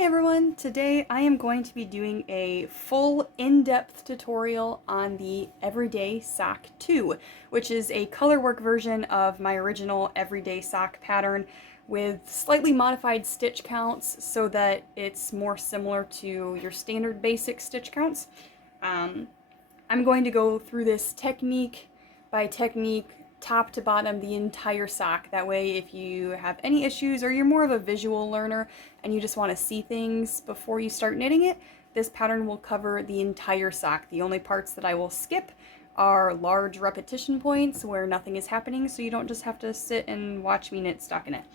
Hi everyone! Today I am going to be doing a full in-depth tutorial on the Everyday Sock 2, which is a colorwork version of my original Everyday Sock pattern with slightly modified stitch counts so that it's more similar to your standard basic stitch counts. I'm going to go through this technique by technique, top to bottom, the entire sock. That way, if you have any issues or you're more of a visual learner and you just want to see things before you start knitting it, this pattern will cover the entire sock. The only parts that I will skip are large repetition points where nothing is happening, so you don't just have to sit and watch me knit stockinette.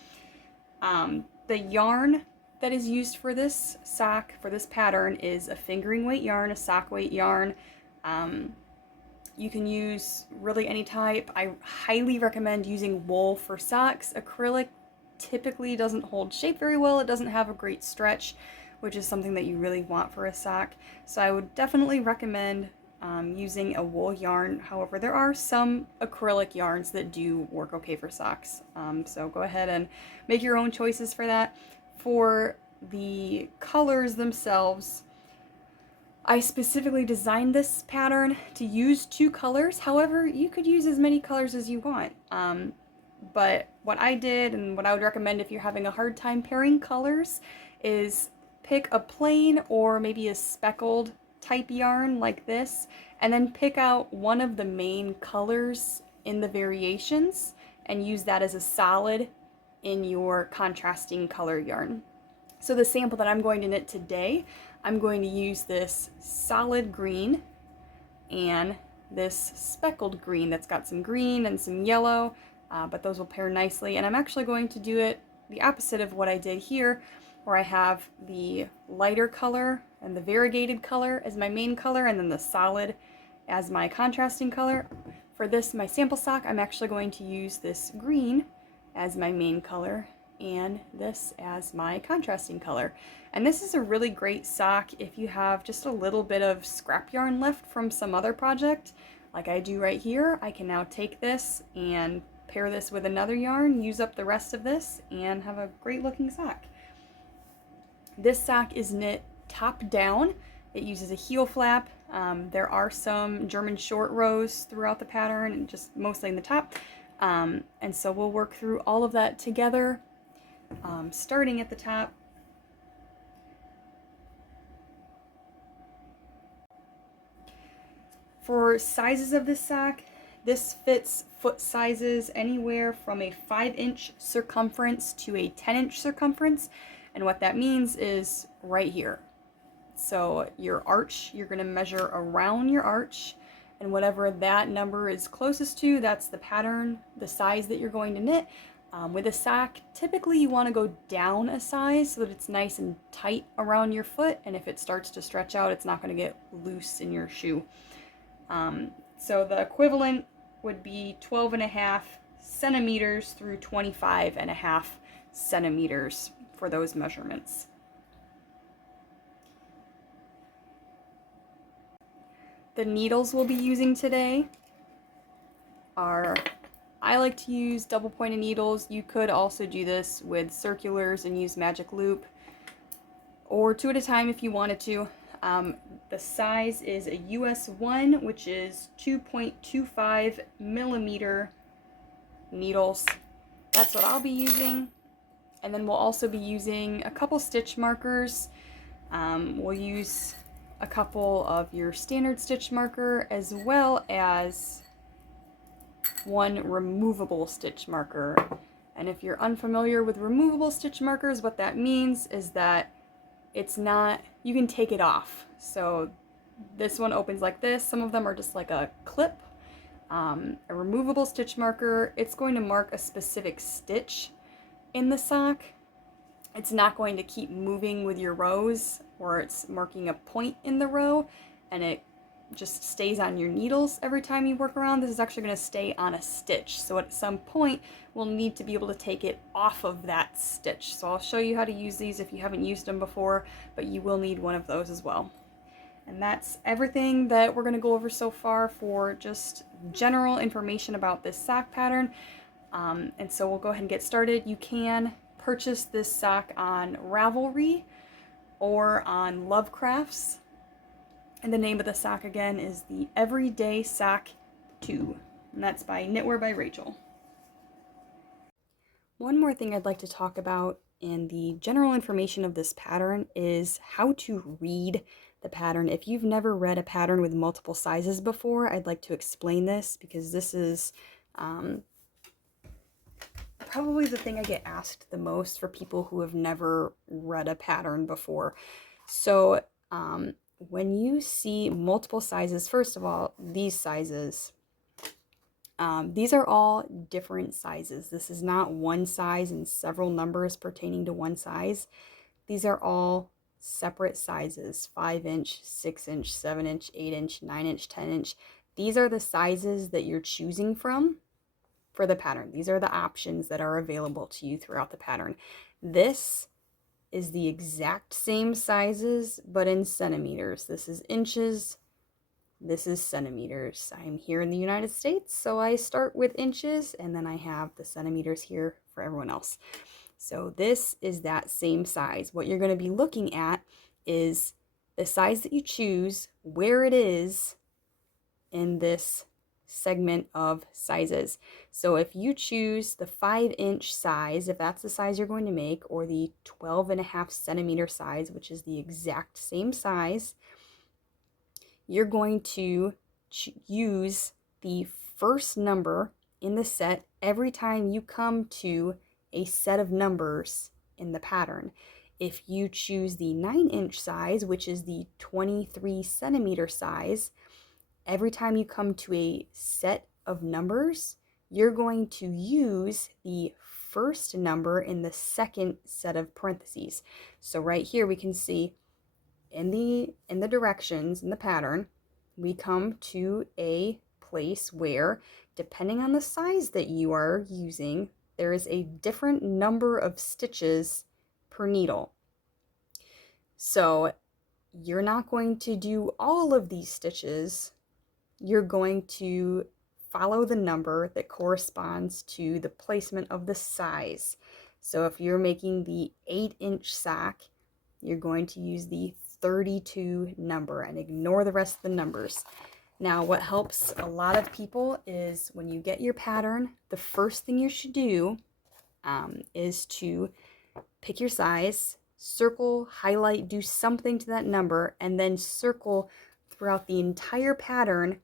The yarn that is used for this sock, for this pattern, is a fingering weight yarn, a sock weight yarn. You can use really any type. I highly recommend using wool for socks. Acrylic typically doesn't hold shape very well. It doesn't have a great stretch, which is something that you really want for a sock. So I would definitely recommend using a wool yarn. However, there are some acrylic yarns that do work okay for socks. So go ahead and make your own choices for that. For the colors themselves, I specifically designed this pattern to use 2 colors. However, you could use as many colors as you want. But what I did, and what I would recommend if you're having a hard time pairing colors, is pick a plain or maybe a speckled type yarn like this, and then pick out one of the main colors in the variations and use that as a solid in your contrasting color yarn. So the sample that I'm going to knit today, I'm going to use this solid green and this speckled green that's got some green and some yellow, but those will pair nicely. And I'm actually going to do it the opposite of what I did here, where I have the lighter color and the variegated color as my main color, and then the solid as my contrasting color. For this, my sample sock, I'm actually going to use this green as my main color and this as my contrasting color. And this is a really great sock if you have just a little bit of scrap yarn left from some other project, like I do right here. I can now take this and pair this with another yarn, use up the rest of this, and have a great looking sock. This sock is knit top down. It uses a heel flap. There are some German short rows throughout the pattern, and just mostly in the top. And so we'll work through all of that together. Starting at the top. For sizes of this sock, this fits foot sizes anywhere from a 5-inch circumference to a 10-inch circumference, and what that means is right here. So your arch, you're going to measure around your arch, and whatever that number is closest to, that's the pattern, the size that you're going to knit. With a sock, typically you want to go down a size so that it's nice and tight around your foot, and if it starts to stretch out, it's not going to get loose in your shoe. So the equivalent would be 12.5 centimeters through 25.5 centimeters for those measurements. The needles we'll be using today are, I like to use double pointed needles. You could also do this with circulars and use magic loop, or 2 at a time if you wanted to. The size is a US 1, which is 2.25 millimeter needles. That's what I'll be using. And then we'll also be using a couple stitch markers. We'll use a couple of your standard stitch marker, as well as one removable stitch marker. And if you're unfamiliar with removable stitch markers, what that means is that it's not, you can take it off. So this one opens like this. Some of them are just like a clip. A removable stitch marker, it's going to mark a specific stitch in the sock. It's not going to keep moving with your rows, or it's marking a point in the row and it just stays on your needles every time you work around. This is actually going to stay on a stitch, so at some point we'll need to be able to take it off of that stitch. So I'll show you how to use these if you haven't used them before, but you will need one of those as well. And that's everything that we're going to go over so far for just general information about this sock pattern. And so we'll go ahead and get started. You can purchase this sock on Ravelry. or on LoveCrafts. And the name of the sock again is the Everyday Sock 2, and that's by Knitwear by Rachel. One more thing I'd like to talk about in the general information of this pattern is how to read the pattern. If you've never read a pattern with multiple sizes before, I'd like to explain this because this is probably the thing I get asked the most for people who have never read a pattern before. So when you see multiple sizes, first of all, these sizes, these are all different sizes. This is not one size and several numbers pertaining to one size. These are all separate sizes: 5-inch, 6-inch, 7-inch, 8-inch, 9-inch, 10-inch. These are the sizes that you're choosing from for the pattern. These are the options that are available to you throughout the pattern. This is the exact same sizes, but in centimeters. This is inches, this is centimeters. I'm here in the United States, so I start with inches, and then I have the centimeters here for everyone else. So this is that same size. What you're going to be looking at is the size that you choose, where it is in this segment of sizes. So if you choose the 5-inch size, if that's the size you're going to make, or the 12.5 centimeter size, which is the exact same size, you're going to use the first number in the set every time you come to a set of numbers in the pattern. If you choose the 9-inch size, which is the 23 centimeter size, every time you come to a set of numbers, you're going to use the first number in the second set of parentheses. So right here we can see in the directions in the pattern, we come to a place where, depending on the size that you are using, there is a different number of stitches per needle. So you're not going to do all of these stitches. You're going to follow the number that corresponds to the placement of the size. So if you're making the 8-inch sock, you're going to use the 32 number and ignore the rest of the numbers. Now, what helps a lot of people is when you get your pattern, the first thing you should do is to pick your size, circle, highlight, do something to that number, and then circle throughout the entire pattern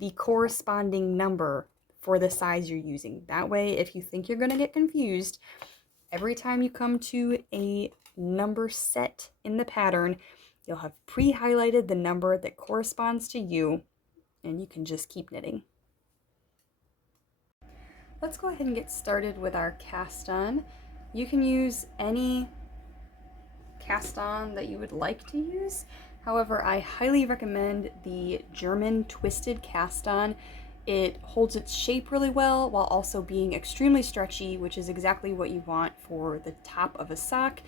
the corresponding number for the size you're using. That way, if you think you're going to get confused, every time you come to a number set in the pattern, you'll have pre-highlighted the number that corresponds to you, and you can just keep knitting. Let's go ahead and get started with our cast on. You can use any cast on that you would like to use. However, I highly recommend the German twisted cast on. It holds its shape really well while also being extremely stretchy, which is exactly what you want for the top of a sock,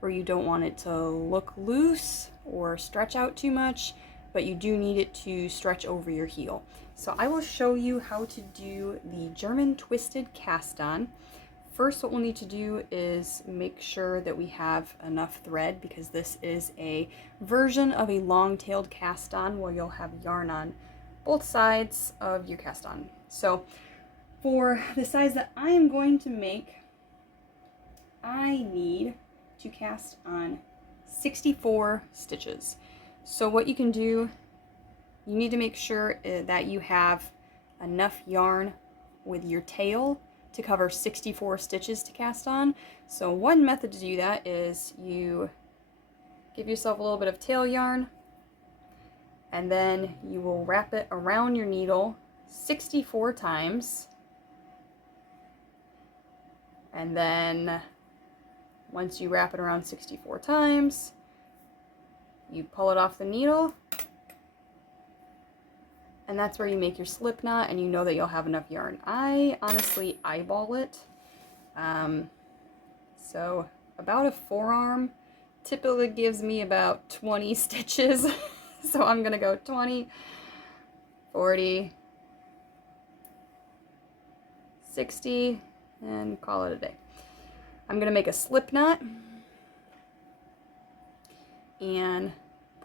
where you don't want it to look loose or stretch out too much, but you do need it to stretch over your heel. So I will show you how to do the German twisted cast on. First, what we'll need to do is make sure that we have enough thread, because this is a version of a long-tailed cast on where you'll have yarn on both sides of your cast on. So for the size that I am going to make, I need to cast on 64 stitches. So what you can do, you need to make sure that you have enough yarn with your tail to cover 64 stitches to cast on. So one method to do that is you give yourself a little bit of tail yarn, and then you will wrap it around your needle 64 times. And then once you wrap it around 64 times, you pull it off the needle, and that's where you make your slip knot, and you know that you'll have enough yarn. I honestly eyeball it. So about a forearm typically gives me about 20 stitches. So I'm gonna go 20, 40, 60, and call it a day. I'm gonna make a slip knot. and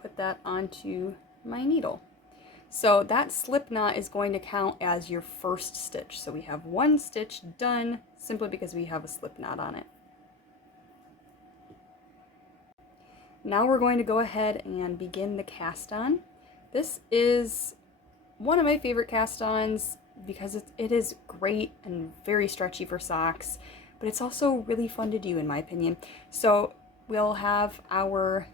put that onto my needle. So that slip knot is going to count as your first stitch. So we have one stitch done simply because we have a slip knot on it. Now we're going to go ahead and begin the cast on. This is one of my favorite cast ons because it is great and very stretchy for socks, but it's also really fun to do in my opinion. So we'll have our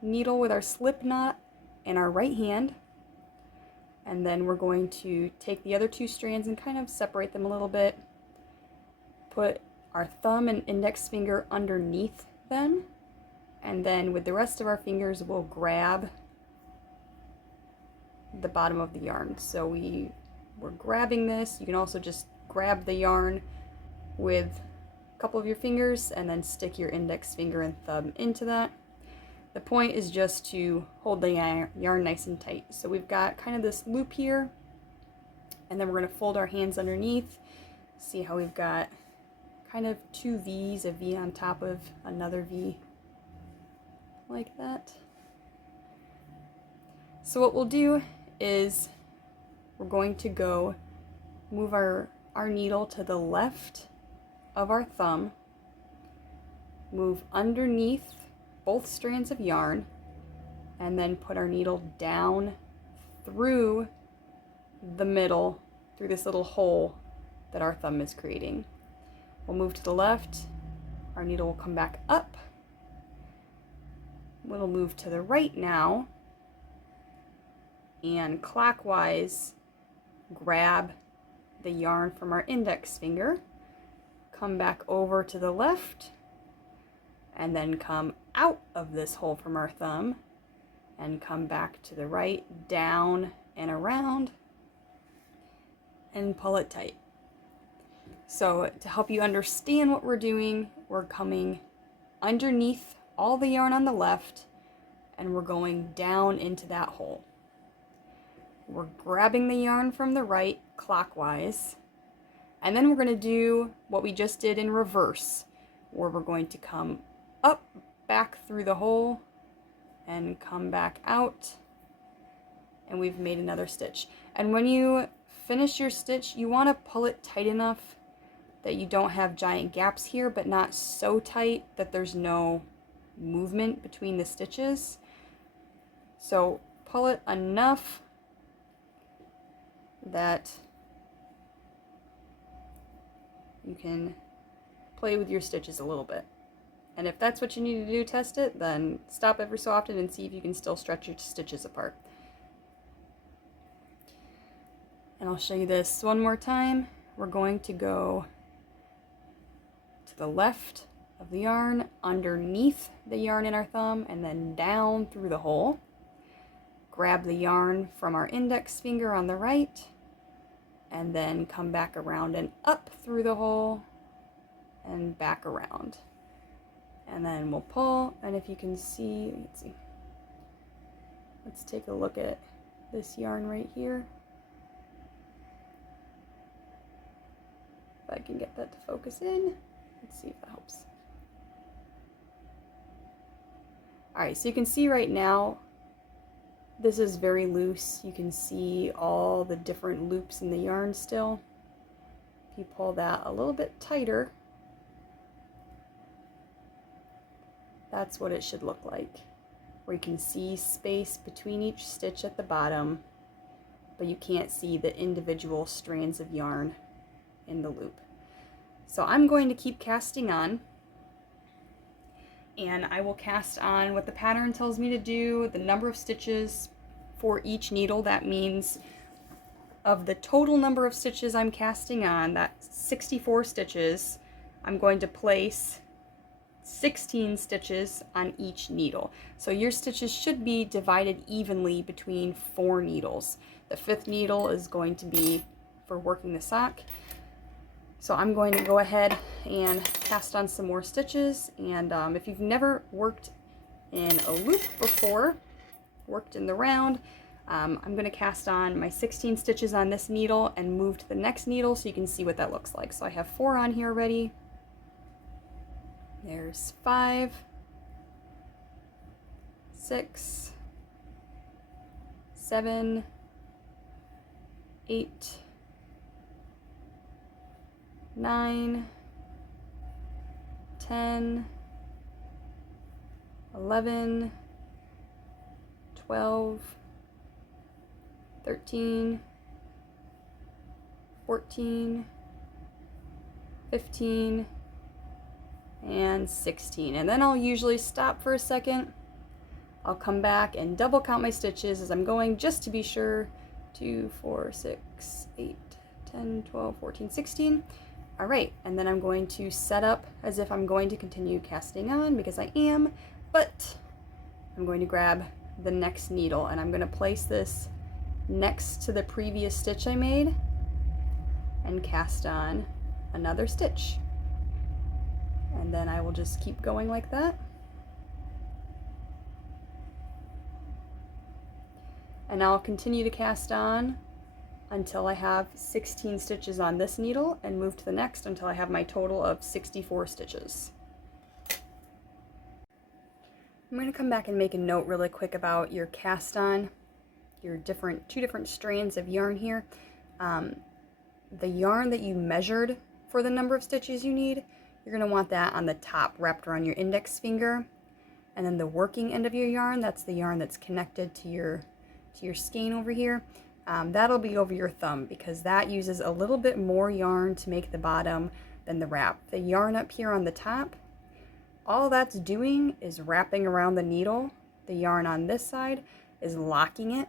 needle with our slip knot in our right hand, and then we're going to take the other two strands and kind of separate them a little bit, put our thumb and index finger underneath them, and then with the rest of our fingers we'll grab the bottom of the yarn. So we're grabbing this. You can also just grab the yarn with a couple of your fingers and then stick your index finger and thumb into that. The point is just to hold the yarn nice and tight. So we've got kind of this loop here, and then we're going to fold our hands underneath. See how we've got kind of two V's, a V on top of another V, like that. So what we'll do is we're going to go move our needle to the left of our thumb, move underneath both strands of yarn, and then put our needle down through the middle, through this little hole that our thumb is creating. We'll move to the left, our needle will come back up. We'll move to the right now, and clockwise grab the yarn from our index finger, come back over to the left, and then come out of this hole from our thumb and come back to the right, down and around, and pull it tight. So to help you understand what we're doing, we're coming underneath all the yarn on the left and we're going down into that hole. We're grabbing the yarn from the right clockwise, and then we're going to do what we just did in reverse, where we're going to come up, back through the hole, and come back out, and we've made another stitch. And when you finish your stitch, you want to pull it tight enough that you don't have giant gaps here, but not so tight that there's no movement between the stitches. So pull it enough that you can play with your stitches a little bit. And if that's what you need to do, test it, then stop every so often and see if you can still stretch your stitches apart. And I'll show you this one more time. We're going to go to the left of the yarn, underneath the yarn in our thumb, and then down through the hole. Grab the yarn from our index finger on the right, and then come back around and up through the hole and back around. And then we'll pull, and if you can see, let's take a look at this yarn right here. If I can get that to focus in, let's see if that helps. Alright, so you can see right now, this is very loose. You can see all the different loops in the yarn still. If you pull that a little bit tighter, that's what it should look like, where you can see space between each stitch at the bottom, but you can't see the individual strands of yarn in the loop. So I'm going to keep casting on, and I will cast on what the pattern tells me to do, the number of stitches for each needle. That means of the total number of stitches I'm casting on, that's 64 stitches, I'm going to place 16 stitches on each needle. So your stitches should be divided evenly between 4 needles. The 5th needle is going to be for working the sock. So I'm going to go ahead and cast on some more stitches, and if you've never worked in a loop before, worked in the round, I'm going to cast on my 16 stitches on this needle and move to the next needle so you can see what that looks like. So I have 4 on here already. There's 5, 6, 7, 8, 9, 10, 11, 12, 13, 14, 15, and 16. And then I'll usually stop for a second. I'll come back and double count my stitches as I'm going, just to be sure. 2, 4, 6, 8, 10, 12, 14, 16. All right, and then I'm going to set up as if I'm going to continue casting on, because I am, but I'm going to grab the next needle and I'm going to place this next to the previous stitch I made and cast on another stitch. And then I will just keep going like that. And I'll continue to cast on until I have 16 stitches on this needle and move to the next until I have my total of 64 stitches. I'm going to come back and make a note really quick about your cast on, your two different strands of yarn here. The yarn that you measured for the number of stitches you need, you're going to want that on the top wrapped around your index finger. And then the working end of your yarn, that's the yarn that's connected to your skein over here. That'll be over your thumb, because that uses a little bit more yarn to make the bottom than the wrap. The yarn up here on the top, all that's doing is wrapping around the needle. The yarn on this side is locking it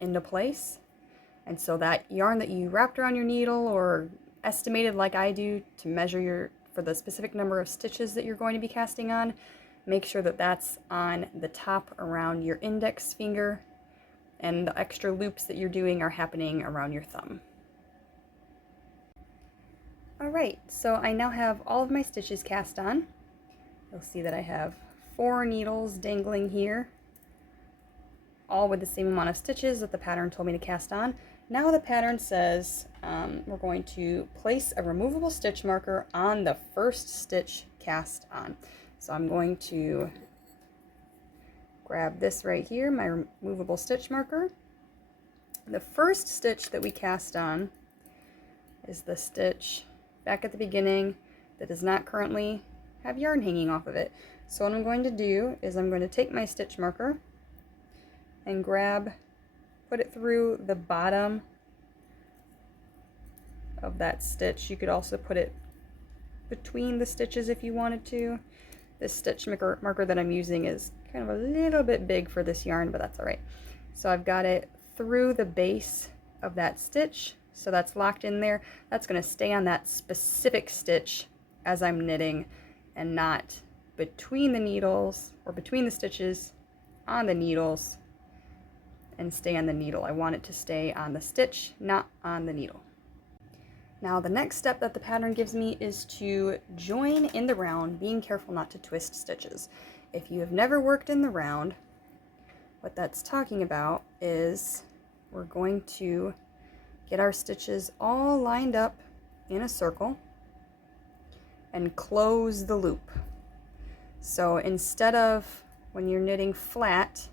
into place. And so that yarn that you wrapped around your needle or estimated like I do to measure for the specific number of stitches that you're going to be casting on, make sure that that's on the top around your index finger, and the extra loops that you're doing are happening around your thumb. Alright, so I now have all of my stitches cast on. You'll see that I have 4 needles dangling here, all with the same amount of stitches that the pattern told me to cast on. Now the pattern says we're going to place a removable stitch marker on the first stitch cast on. So I'm going to grab this right here, my removable stitch marker. The first stitch that we cast on is the stitch back at the beginning that does not currently have yarn hanging off of it. So what I'm going to do is I'm going to take my stitch marker and put it through the bottom of that stitch. You could also put it between the stitches if you wanted to. This stitch marker that I'm using is kind of a little bit big for this yarn, but that's all right. So I've got it through the base of that stitch, so that's locked in there. That's going to stay on that specific stitch as I'm knitting, and not between the needles or between the stitches on the needles and stay on the needle. I want it to stay on the stitch, not on the needle. Now the next step that the pattern gives me is to join in the round, being careful not to twist stitches. If you have never worked in the round, what that's talking about is we're going to get our stitches all lined up in a circle and close the loop. So instead of when you're knitting flat,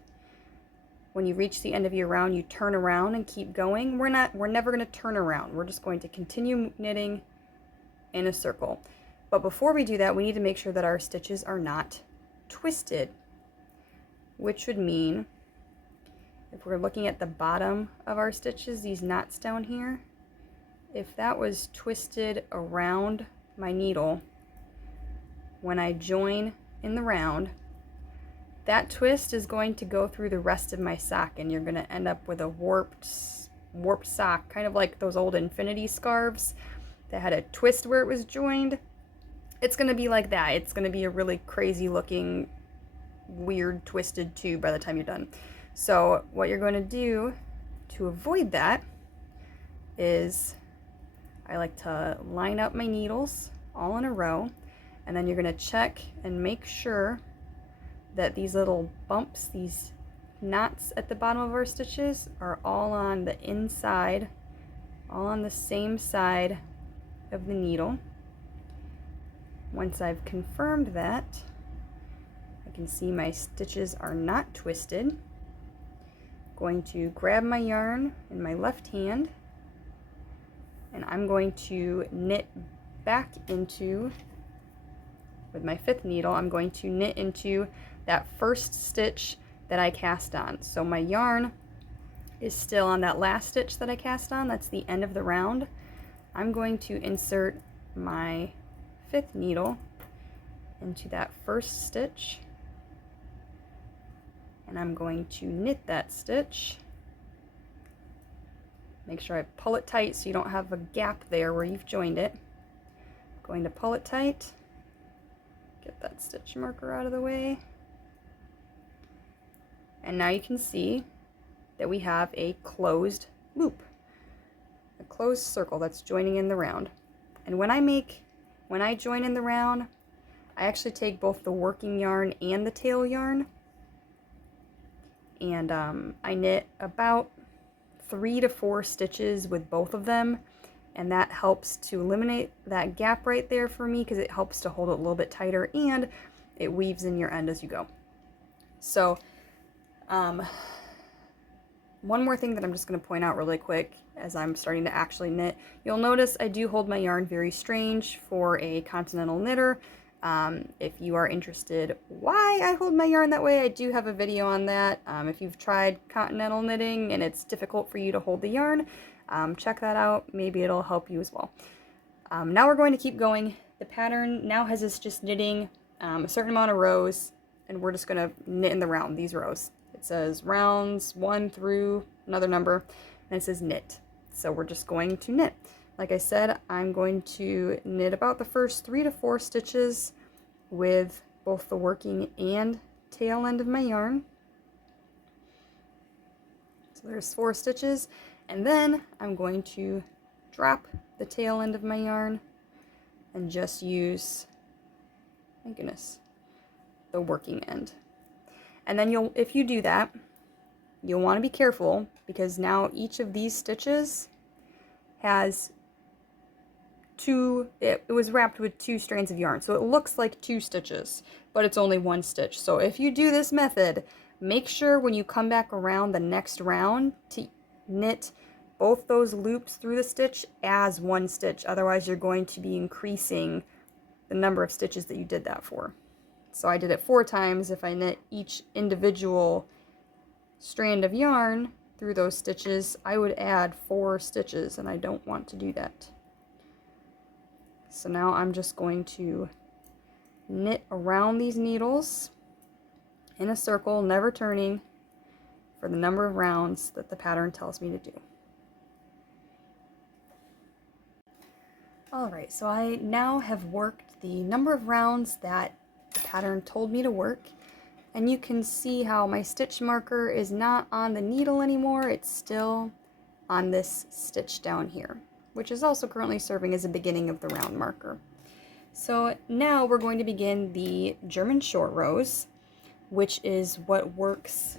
when you reach the end of your round, you turn around and keep going. We're never going to turn around. We're just going to continue knitting in a circle. But before we do that, we need to make sure that our stitches are not twisted, which would mean if we're looking at the bottom of our stitches, these knots down here, if that was twisted around my needle when I join in the round, that twist is going to go through the rest of my sock, and you're going to end up with a warped sock, kind of like those old infinity scarves that had a twist where it was joined. It's going to be like that. It's going to be a really crazy looking, weird twisted tube by the time you're done. So what you're going to do to avoid that is I like to line up my needles all in a row, and then you're going to check and make sure that these little bumps, these knots at the bottom of our stitches, are all on the inside, all on the same side of the needle. Once I've confirmed that, I I can see my stitches are not twisted. Going to grab my yarn in my left hand, and I'm going to knit back into, with my 5th needle, I'm going to knit into that first stitch that I cast on. So my yarn is still on that last stitch that I cast on. That's the end of the round. I'm going to insert my 5th needle into that first stitch, and I'm going to knit that stitch. Make sure I pull it tight so you don't have a gap there where you've joined it. I'm going to pull it tight, get that stitch marker out of the way, and now you can see that we have a closed loop, a closed circle that's joining in the round. And when I join in the round, I actually take both the working yarn and the tail yarn, and I knit about 3 to 4 stitches with both of them, and that helps to eliminate that gap right there for me because it helps to hold it a little bit tighter, and it weaves in your end as you go. So one more thing that I'm just going to point out really quick as I'm starting to actually knit. You'll notice I do hold my yarn very strange for a continental knitter. If you are interested why I hold my yarn that way, I do have a video on that. If you've tried continental knitting and it's difficult for you to hold the yarn, check that out. Maybe it'll help you as well. Now we're going to keep going. The pattern now has us just knitting a certain amount of rows, and we're just going to knit in the round, these rows. It says rounds 1 through another number, and it says knit. So we're just going to knit. Like I said, I'm going to knit about the first 3 to 4 stitches with both the working and tail end of my yarn. So there's 4 stitches, and then I'm going to drop the tail end of my yarn and just use, my goodness, the working end. And then if you do that, you'll want to be careful because now each of these stitches has it was wrapped with 2 strands of yarn. So it looks like 2 stitches, but it's only 1 stitch. So if you do this method, make sure when you come back around the next round to knit both those loops through the stitch as 1 stitch. Otherwise you're going to be increasing the number of stitches that you did that for. So I did it 4 times. If I knit each individual strand of yarn through those stitches, I would add 4 stitches, and I don't want to do that. So now I'm just going to knit around these needles in a circle, never turning, for the number of rounds that the pattern tells me to do. Alright, so I now have worked the number of rounds that the pattern told me to work, and you can see how my stitch marker is not on the needle anymore. It's still on this stitch down here, which is also currently serving as a beginning of the round marker. So now we're going to begin the German short rows, which is what works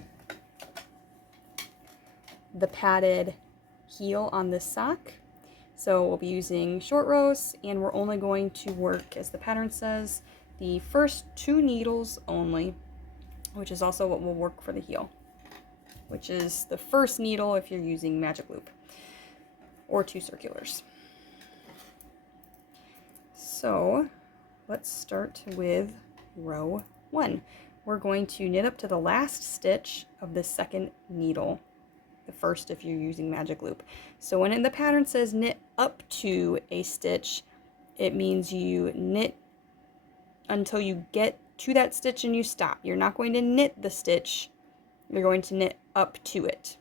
the padded heel on this sock. So we'll be using short rows, and we're only going to work, as the pattern says, the first 2 needles only, which is also what will work for the heel, which is the first needle if you're using magic loop, or 2 circulars. So let's start with row 1. We're going to knit up to the last stitch of the 2nd needle, the first if you're using magic loop. So when the pattern says knit up to a stitch, it means you knit until you get to that stitch and you stop. You're not going to knit the stitch, you're going to knit up to it.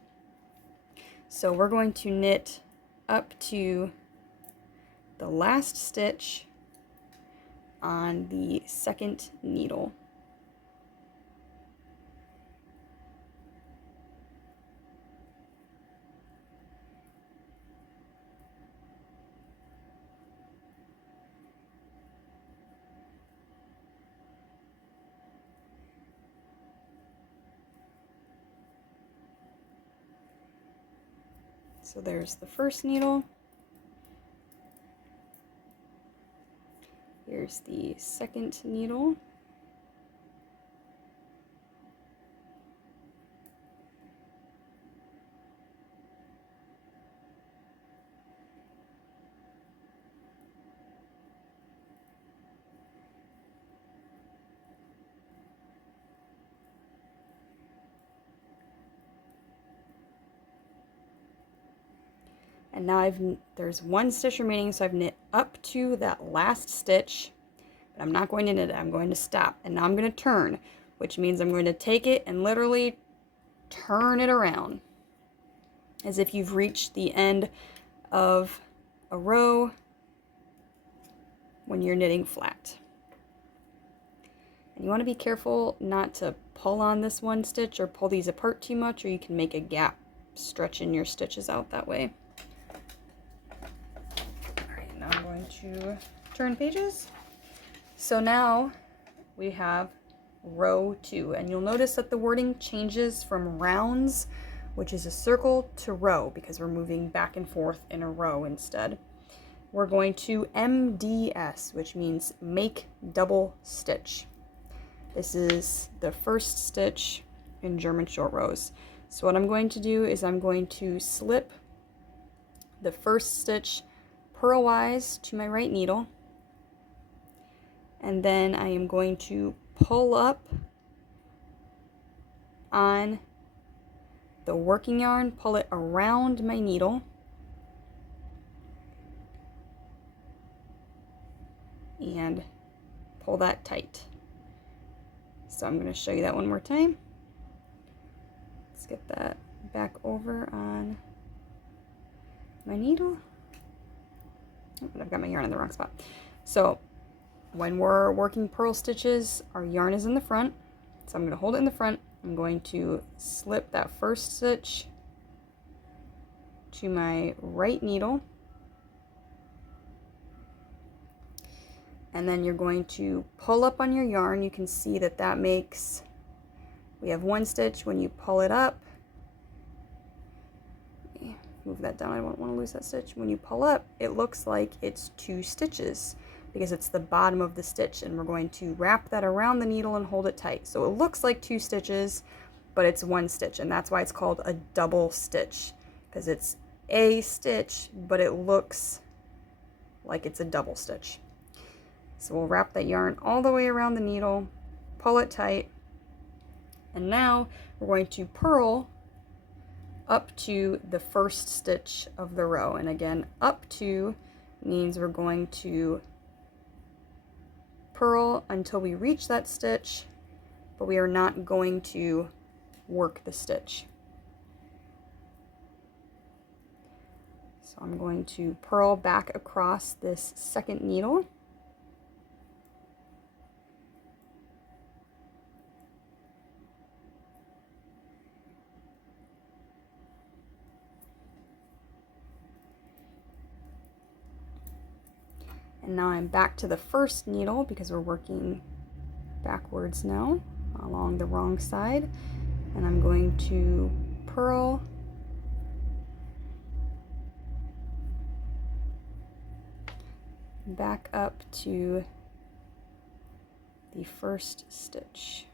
So we're going to knit up to the last stitch on the 2nd needle. So there's the first needle. Here's the 2nd needle. And now there's one stitch remaining, so I've knit up to that last stitch, but I'm not going to knit it, I'm going to stop. And now I'm going to turn, which means I'm going to take it and literally turn it around as if you've reached the end of a row when you're knitting flat. And you want to be careful not to pull on this one stitch or pull these apart too much, or you can make a gap stretching your stitches out that way. Alright, now I'm going to turn pages. So now we have row 2, and you'll notice that the wording changes from rounds, which is a circle, to row because we're moving back and forth in a row instead. We're going to MDS, which means make double stitch. This is the first stitch in German short rows. So what I'm going to do is I'm going to slip the first stitch purlwise to my right needle, and then I am going to pull up on the working yarn, pull it around my needle, and pull that tight. So I'm going to show you that one more time. Let's get that back over on my needle. Oh, but I've got my yarn in the wrong spot. So when we're working purl stitches, our yarn is in the front. So I'm going to hold it in the front. I'm going to slip that first stitch to my right needle. And then you're going to pull up on your yarn. You can see that that makes, we have one stitch. When you pull it up, move that down, I don't want to lose that stitch. When you pull up, it looks like it's 2 stitches because it's the bottom of the stitch, and we're going to wrap that around the needle and hold it tight. So it looks like 2 stitches, but it's 1 stitch, and that's why it's called a double stitch, because it's a stitch, but it looks like it's a double stitch. So we'll wrap that yarn all the way around the needle, pull it tight, and now we're going to purl up to the first stitch of the row. And again, up to means we're going to purl until we reach that stitch, but we are not going to work the stitch. So I'm going to purl back across this second needle. And now I'm back to the first needle because we're working backwards now along the wrong side. And I'm going to purl back up to the first stitch.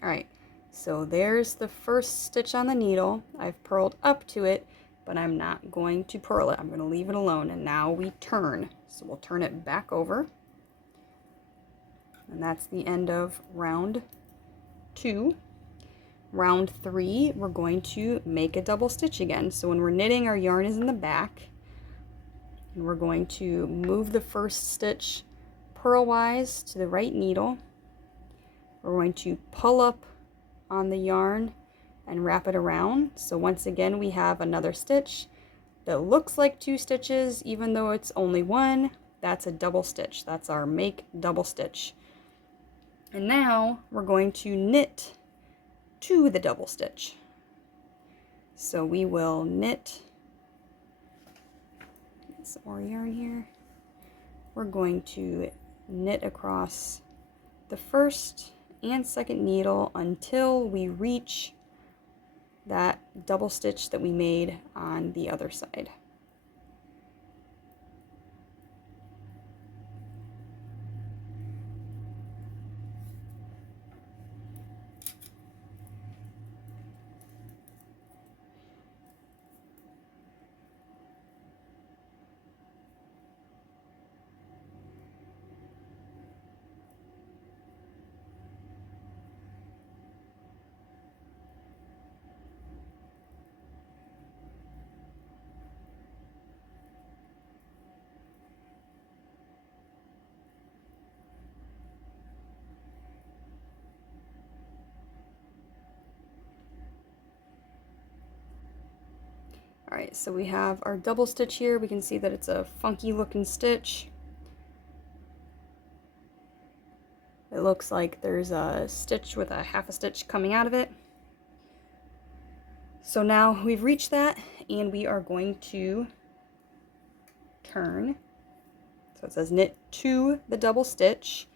Alright, so there's the first stitch on the needle. I've purled up to it, but I'm not going to purl it. I'm going to leave it alone, and now we turn. So we'll turn it back over. And that's the end of round 2. Round 3, we're going to make a double stitch again. So when we're knitting, our yarn is in the back, and we're going to move the first stitch purlwise to the right needle. We're going to pull up on the yarn and wrap it around. So once again, we have another stitch that looks like 2 stitches, even though it's only 1. That's a double stitch. That's our make double stitch. And now we're going to knit to the double stitch. So we will knit, get some more yarn here. We're going to knit across the first and second needle until we reach that double stitch that we made on the other side. Alright, so we have our double stitch here. We can see that it's a funky looking stitch. It looks like there's a stitch with a half a stitch coming out of it. So now we've reached that, and we are going to turn. So it says knit to the double stitch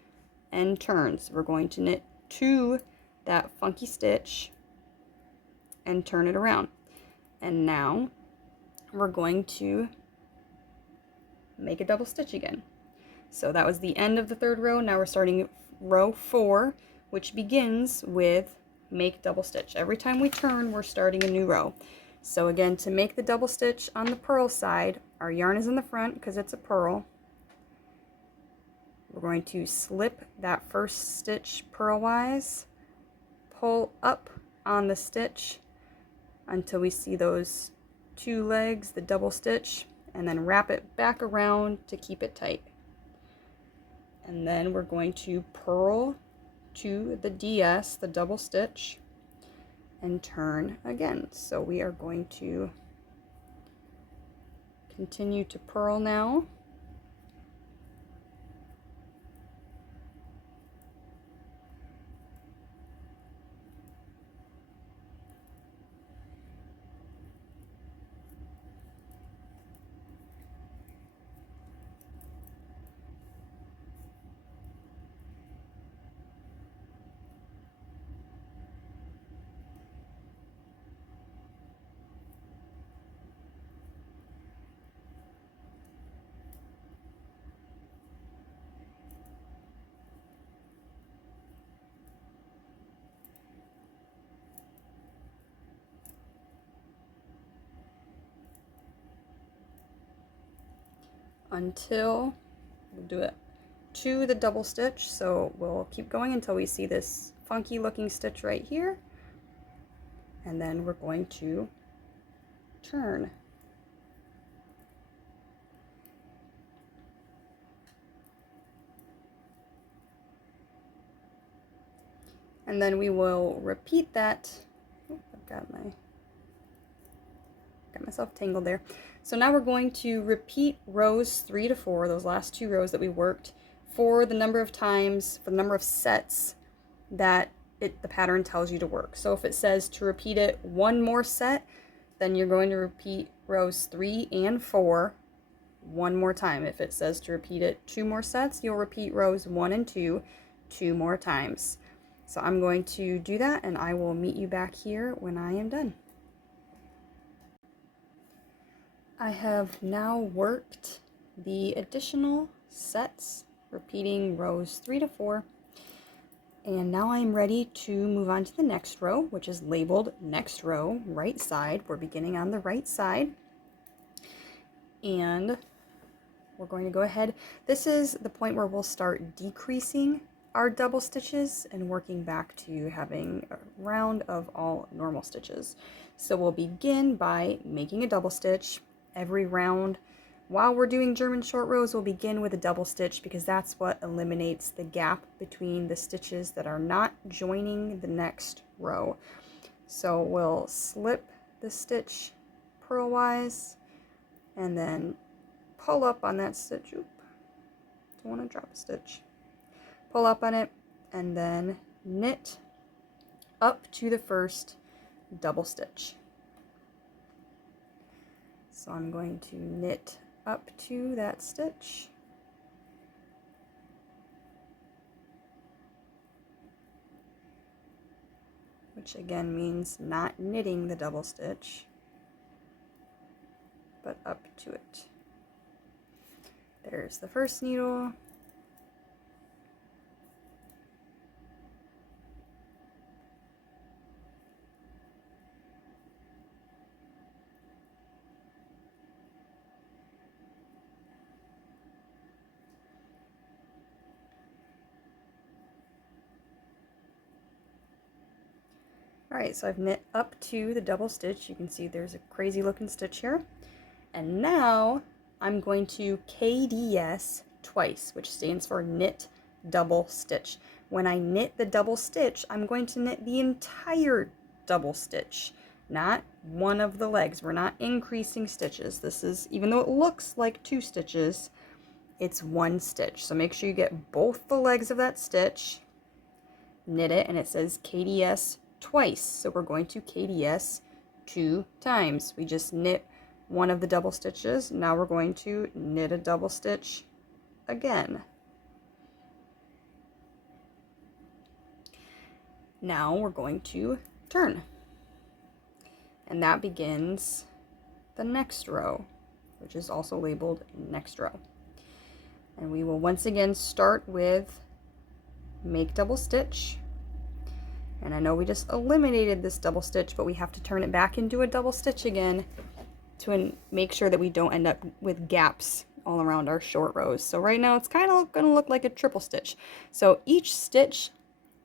and turn. So we're going to knit to that funky stitch and turn it around. And now we're going to make a double stitch again. So that was the end of the third row. Now we're starting row 4, which begins with make double stitch. Every time we turn, we're starting a new row. So again, to make the double stitch on the purl side, our yarn is in the front because it's a purl. We're going to slip that first stitch purlwise, pull up on the stitch until we see those two legs, the double stitch, and then wrap it back around to keep it tight. And then we're going to purl to the DS, the double stitch, and turn again. So we are going to continue to purl now. Until we'll do it to the double stitch. So we'll keep going until we see this funky looking stitch right here, and then we're going to turn. And then we will repeat that. Oh, I've got myself tangled there. So now we're going to repeat rows 3 to 4, those last 2 rows that we worked, for the number of times, for the number of sets that the pattern tells you to work. So if it says to repeat it 1 more set, then you're going to repeat rows 3 and 4 1 more time. If it says to repeat it 2 more sets, you'll repeat rows 1 and 2 2 more times. So I'm going to do that, and I will meet you back here when I am done. I have now worked the additional sets, repeating rows 3 to 4, and now I'm ready to move on to the next row, which is labeled next row, right side. We're beginning on the right side, and we're going to go ahead. This is the point where we'll start decreasing our double stitches and working back to having a round of all normal stitches. So we'll begin by making a double stitch. Every round, while we're doing German short rows, we'll begin with a double stitch because that's what eliminates the gap between the stitches that are not joining the next row. So we'll slip the stitch purlwise and then pull up on that stitch. Oop, don't want to drop a stitch. Pull up on it and then knit up to the first double stitch. So I'm going to knit up to that stitch, which again means not knitting the double stitch, but up to it. There's the first needle. Alright, so I've knit up to the double stitch. You can see there's a crazy looking stitch here. And now I'm going to KDS twice, which stands for knit double stitch. When I knit the double stitch, I'm going to knit the entire double stitch, not one of the legs. We're not increasing stitches. This is, even though it looks like 2 stitches, it's 1 stitch. So make sure you get both the legs of that stitch, knit it, and it says KDS twice. So we're going to KDS 2 times. We just knit one of the double stitches. Now we're going to knit a double stitch again. Now we're going to turn. And that begins the next row, which is also labeled next row. And we will once again start with make double stitch. And I know we just eliminated this double stitch, but we have to turn it back into a double stitch again to make sure that we don't end up with gaps all around our short rows. So right now it's kind of going to look like a triple stitch. So each stitch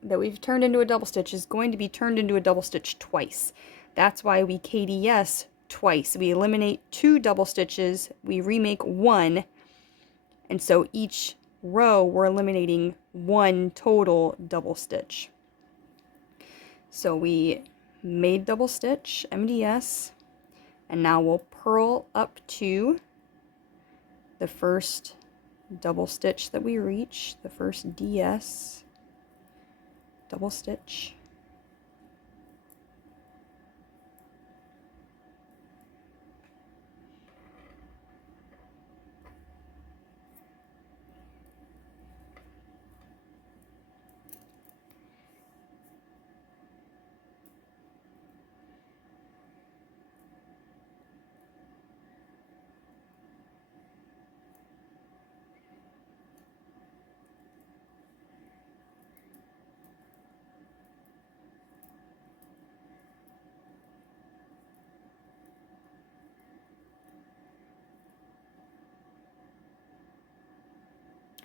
that we've turned into a double stitch is going to be turned into a double stitch twice. That's why we KDS twice. We eliminate 2 double stitches, we remake 1, and so each row we're eliminating 1 total double stitch. So we made double stitch, MDS, and now we'll purl up to the first double stitch that we reach, the first DS, double stitch.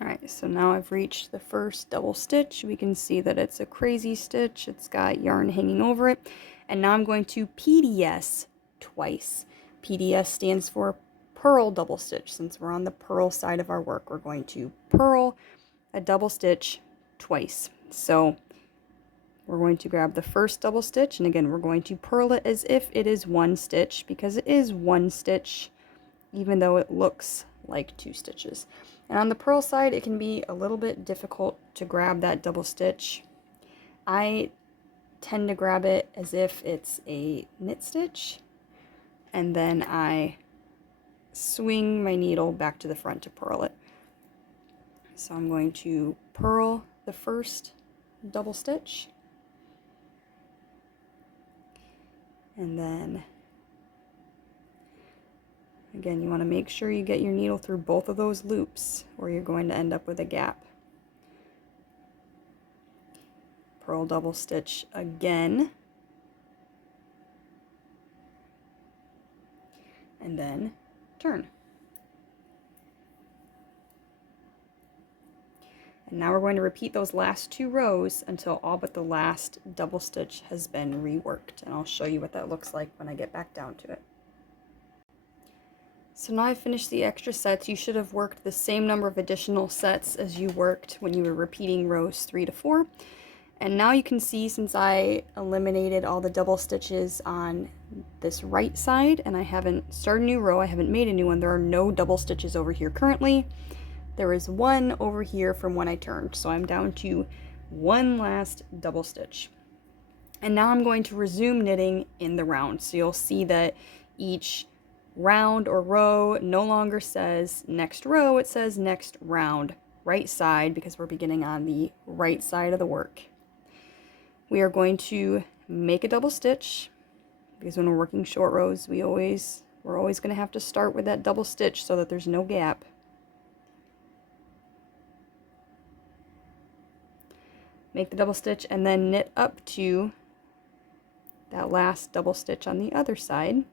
Alright, so now I've reached the first double stitch. We can see that it's a crazy stitch. It's got yarn hanging over it. And now I'm going to PDS twice. PDS stands for purl double stitch. Since we're on the purl side of our work, we're going to purl a double stitch twice. So we're going to grab the first double stitch, and again we're going to purl it as if it is 1 stitch, because it is 1 stitch even though it looks like 2 stitches. And on the purl side it can be a little bit difficult to grab that double stitch. I tend to grab it as if it's a knit stitch, and then I swing my needle back to the front to purl it. So I'm going to purl the first double stitch, and then again you want to make sure you get your needle through both of those loops or you're going to end up with a gap. Purl double stitch again, and then turn. And now we're going to repeat those last 2 rows until all but the last double stitch has been reworked, and I'll show you what that looks like when I get back down to it. So now I've finished the extra sets. You should have worked the same number of additional sets as you worked when you were repeating rows 3 to 4. And now you can see, since I eliminated all the double stitches on this right side and I haven't started a new row, I haven't made a new one, there are no double stitches over here currently. There is 1 over here from when I turned, so I'm down to 1 last double stitch. And now I'm going to resume knitting in the round. So you'll see that each round or row no longer says next row, it says next round, right side, because we're beginning on the right side of the work. We are going to make a double stitch, because when we're working short rows, we're always going to have to start with that double stitch so that there's no gap. Make the double stitch and then knit up to that last double stitch on the other side.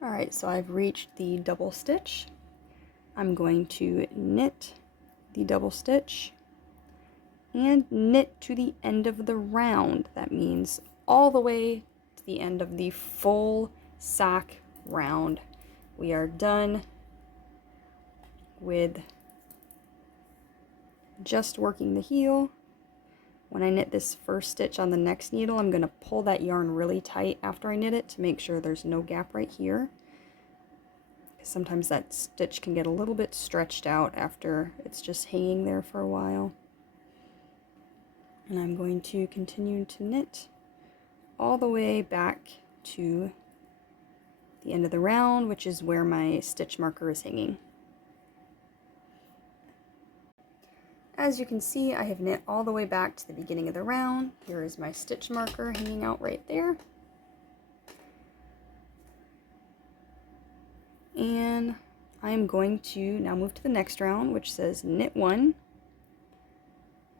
Alright, so I've reached the double stitch. I'm going to knit the double stitch and knit to the end of the round. That means all the way to the end of the full sock round. We are done with just working the heel. When I knit this first stitch on the next needle, I'm going to pull that yarn really tight after I knit it to make sure there's no gap right here. Sometimes that stitch can get a little bit stretched out after it's just hanging there for a while. And I'm going to continue to knit all the way back to the end of the round, which is where my stitch marker is hanging. As you can see, I have knit all the way back to the beginning of the round. Here is my stitch marker hanging out right there. And I'm going to now move to the next round, which says knit 1.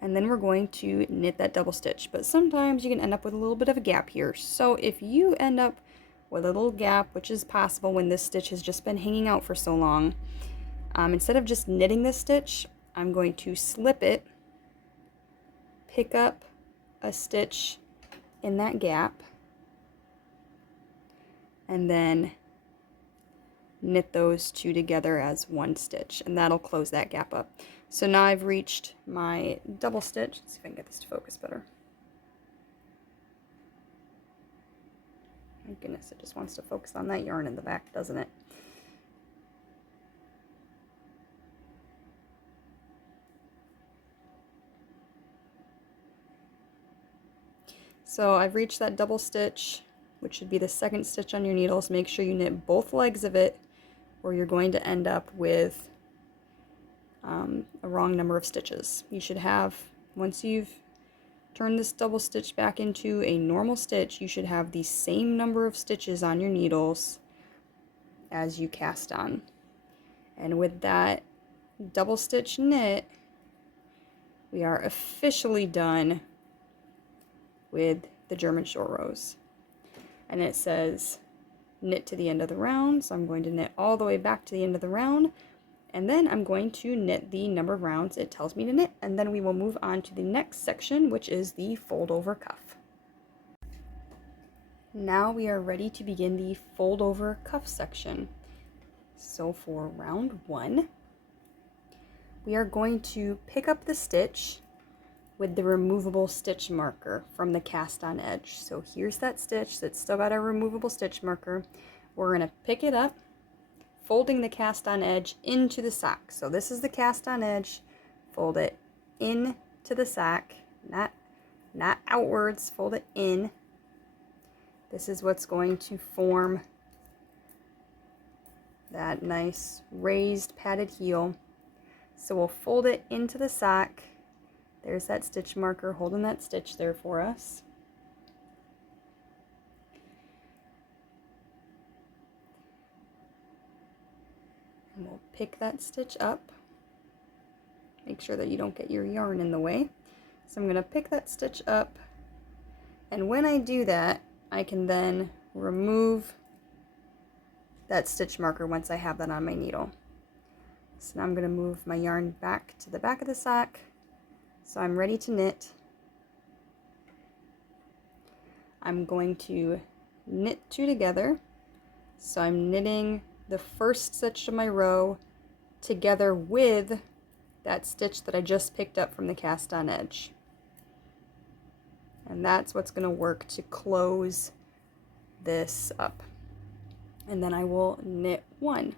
And then we're going to knit that double stitch. But sometimes you can end up with a little bit of a gap here. So if you end up with a little gap, which is possible when this stitch has just been hanging out for so long, instead of just knitting this stitch, I'm going to slip it, pick up a stitch in that gap, and then knit those two together as one stitch, and that'll close that gap up. So now I've reached my double stitch. Let's see if I can get this to focus better. My goodness, it just wants to focus on that yarn in the back, doesn't it? So I've reached that double stitch, which should be the second stitch on your needles. Make sure you knit both legs of it, or you're going to end up with a wrong number of stitches. You should have, once you've turned this double stitch back into a normal stitch, you should have the same number of stitches on your needles as you cast on. And with that double stitch knit, we are officially done with the German short rows. And it says knit to the end of the round, so I'm going to knit all the way back to the end of the round, and then I'm going to knit the number of rounds it tells me to knit, and then we will move on to the next section, which is the fold over cuff. Now we are ready to begin the fold over cuff section. So for round 1, we are going to pick up the stitch with the removable stitch marker from the cast on edge. So here's that stitch that's still got a removable stitch marker. We're going to pick it up, folding the cast on edge into the sock. So this is the cast on edge, fold it into the sock, not outwards, fold it in. This is what's going to form that nice raised padded heel. So we'll fold it into the sock. There's that stitch marker holding that stitch there for us. And we'll pick that stitch up. Make sure that you don't get your yarn in the way. So I'm going to pick that stitch up, and when I do that, I can then remove that stitch marker once I have that on my needle. So now I'm going to move my yarn back to the back of the sock. So I'm ready to knit. I'm going to knit 2 together. So I'm knitting the first stitch of my row together with that stitch that I just picked up from the cast on edge. And that's what's going to work to close this up. And then I will knit 1.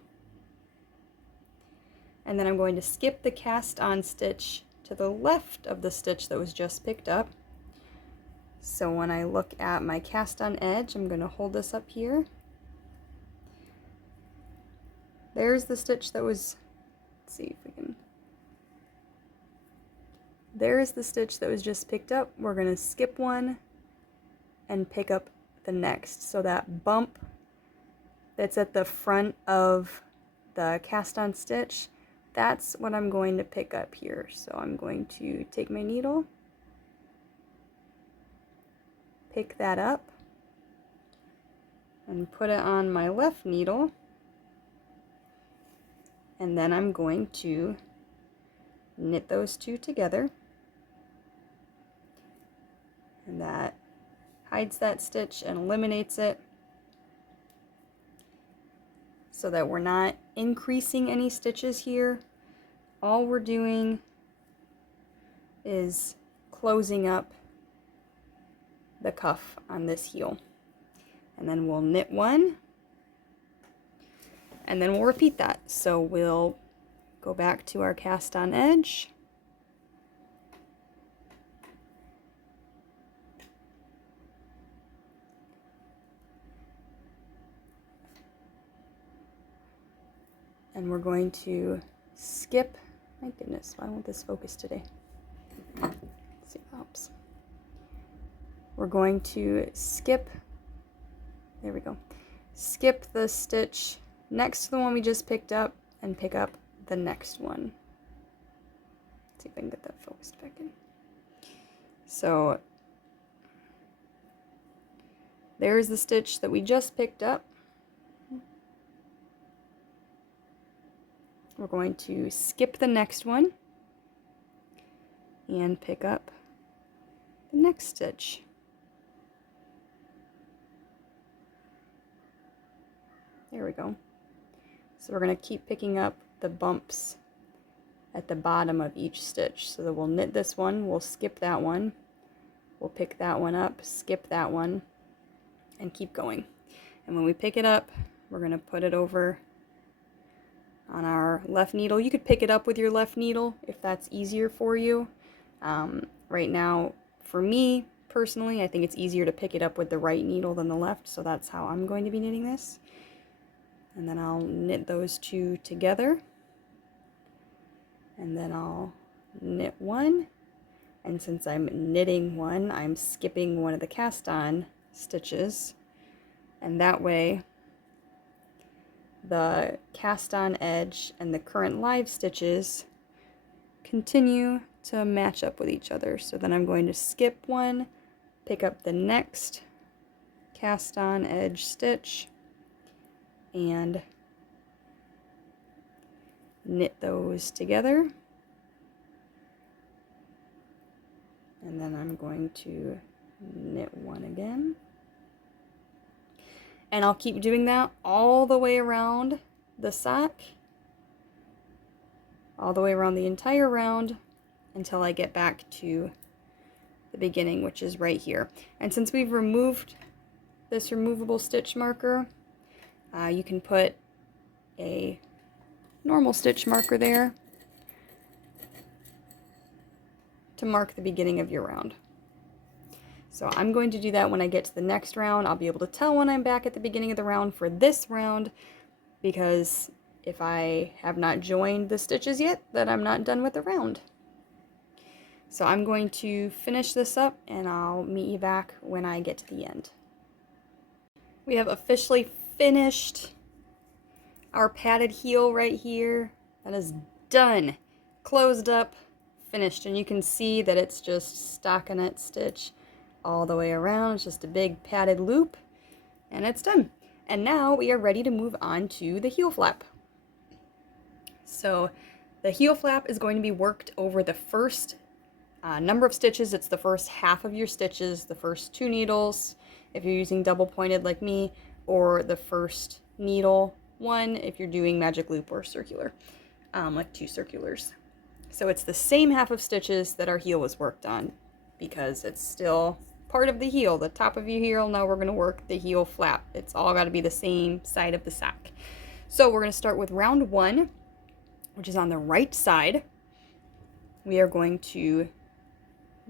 And then I'm going to skip the cast on stitch to the left of the stitch that was just picked up. So when I look at my cast on edge, I'm going to hold this up here. There's the stitch that was, let's see if we can, there's the stitch that was just picked up. We're going to skip one and pick up the next. So that bump that's at the front of the cast on stitch, that's what I'm going to pick up here. So I'm going to take my needle, pick that up, and put it on my left needle, and then I'm going to knit those two together, and that hides that stitch and eliminates it so that we're not increasing any stitches here. All we're doing is closing up the cuff on this heel. And then we'll knit one, and then we'll repeat that. So we'll go back to our cast on edge, and we're going to skip, my goodness, why won't this focus today? Let's see if that helps. We're going to skip, there we go, skip the stitch next to the one we just picked up and pick up the next one. Let's see if I can get that focused back in. So there's the stitch that we just picked up. We're going to skip the next one and pick up the next stitch. There we go. So we're going to keep picking up the bumps at the bottom of each stitch. So that we'll knit this one, we'll skip that one, we'll pick that one up, skip that one, and keep going. And when we pick it up, we're going to put it over on our left needle. You could pick it up with your left needle if that's easier for you. Right now, for me personally, I think it's easier to pick it up with the right needle than the left, so that's how I'm going to be knitting this. And then I'll knit those two together, and then I'll knit one, and since I'm knitting one, I'm skipping one of the cast on stitches, and that way the cast on edge and the current live stitches continue to match up with each other. So then I'm going to skip one, pick up the next cast on edge stitch, and knit those together. And then I'm going to knit one again. And I'll keep doing that all the way around the sock, all the way around the entire round until I get back to the beginning, which is right here. And since we've removed this removable stitch marker, you can put a normal stitch marker there to mark the beginning of your round. So I'm going to do that when I get to the next round. I'll be able to tell when I'm back at the beginning of the round for this round, because if I have not joined the stitches yet, then I'm not done with the round. So I'm going to finish this up and I'll meet you back when I get to the end. We have officially finished our padded heel right here. That is done, closed up, finished, and you can see that it's just stockinette stitch all the way around. It's just a big padded loop, and it's done. And now we are ready to move on to the heel flap. So the heel flap is going to be worked over the first number of stitches. It's the first half of your stitches, the first 2 needles if you're using double pointed like me, or the first needle 1 if you're doing magic loop or circular, like 2 circulars. So it's the same half of stitches that our heel was worked on, because it's still part of the heel, the top of your heel. Now we're going to work the heel flap. It's all got to be the same side of the sock. So we're going to start with round 1, which is on the right side. We are going to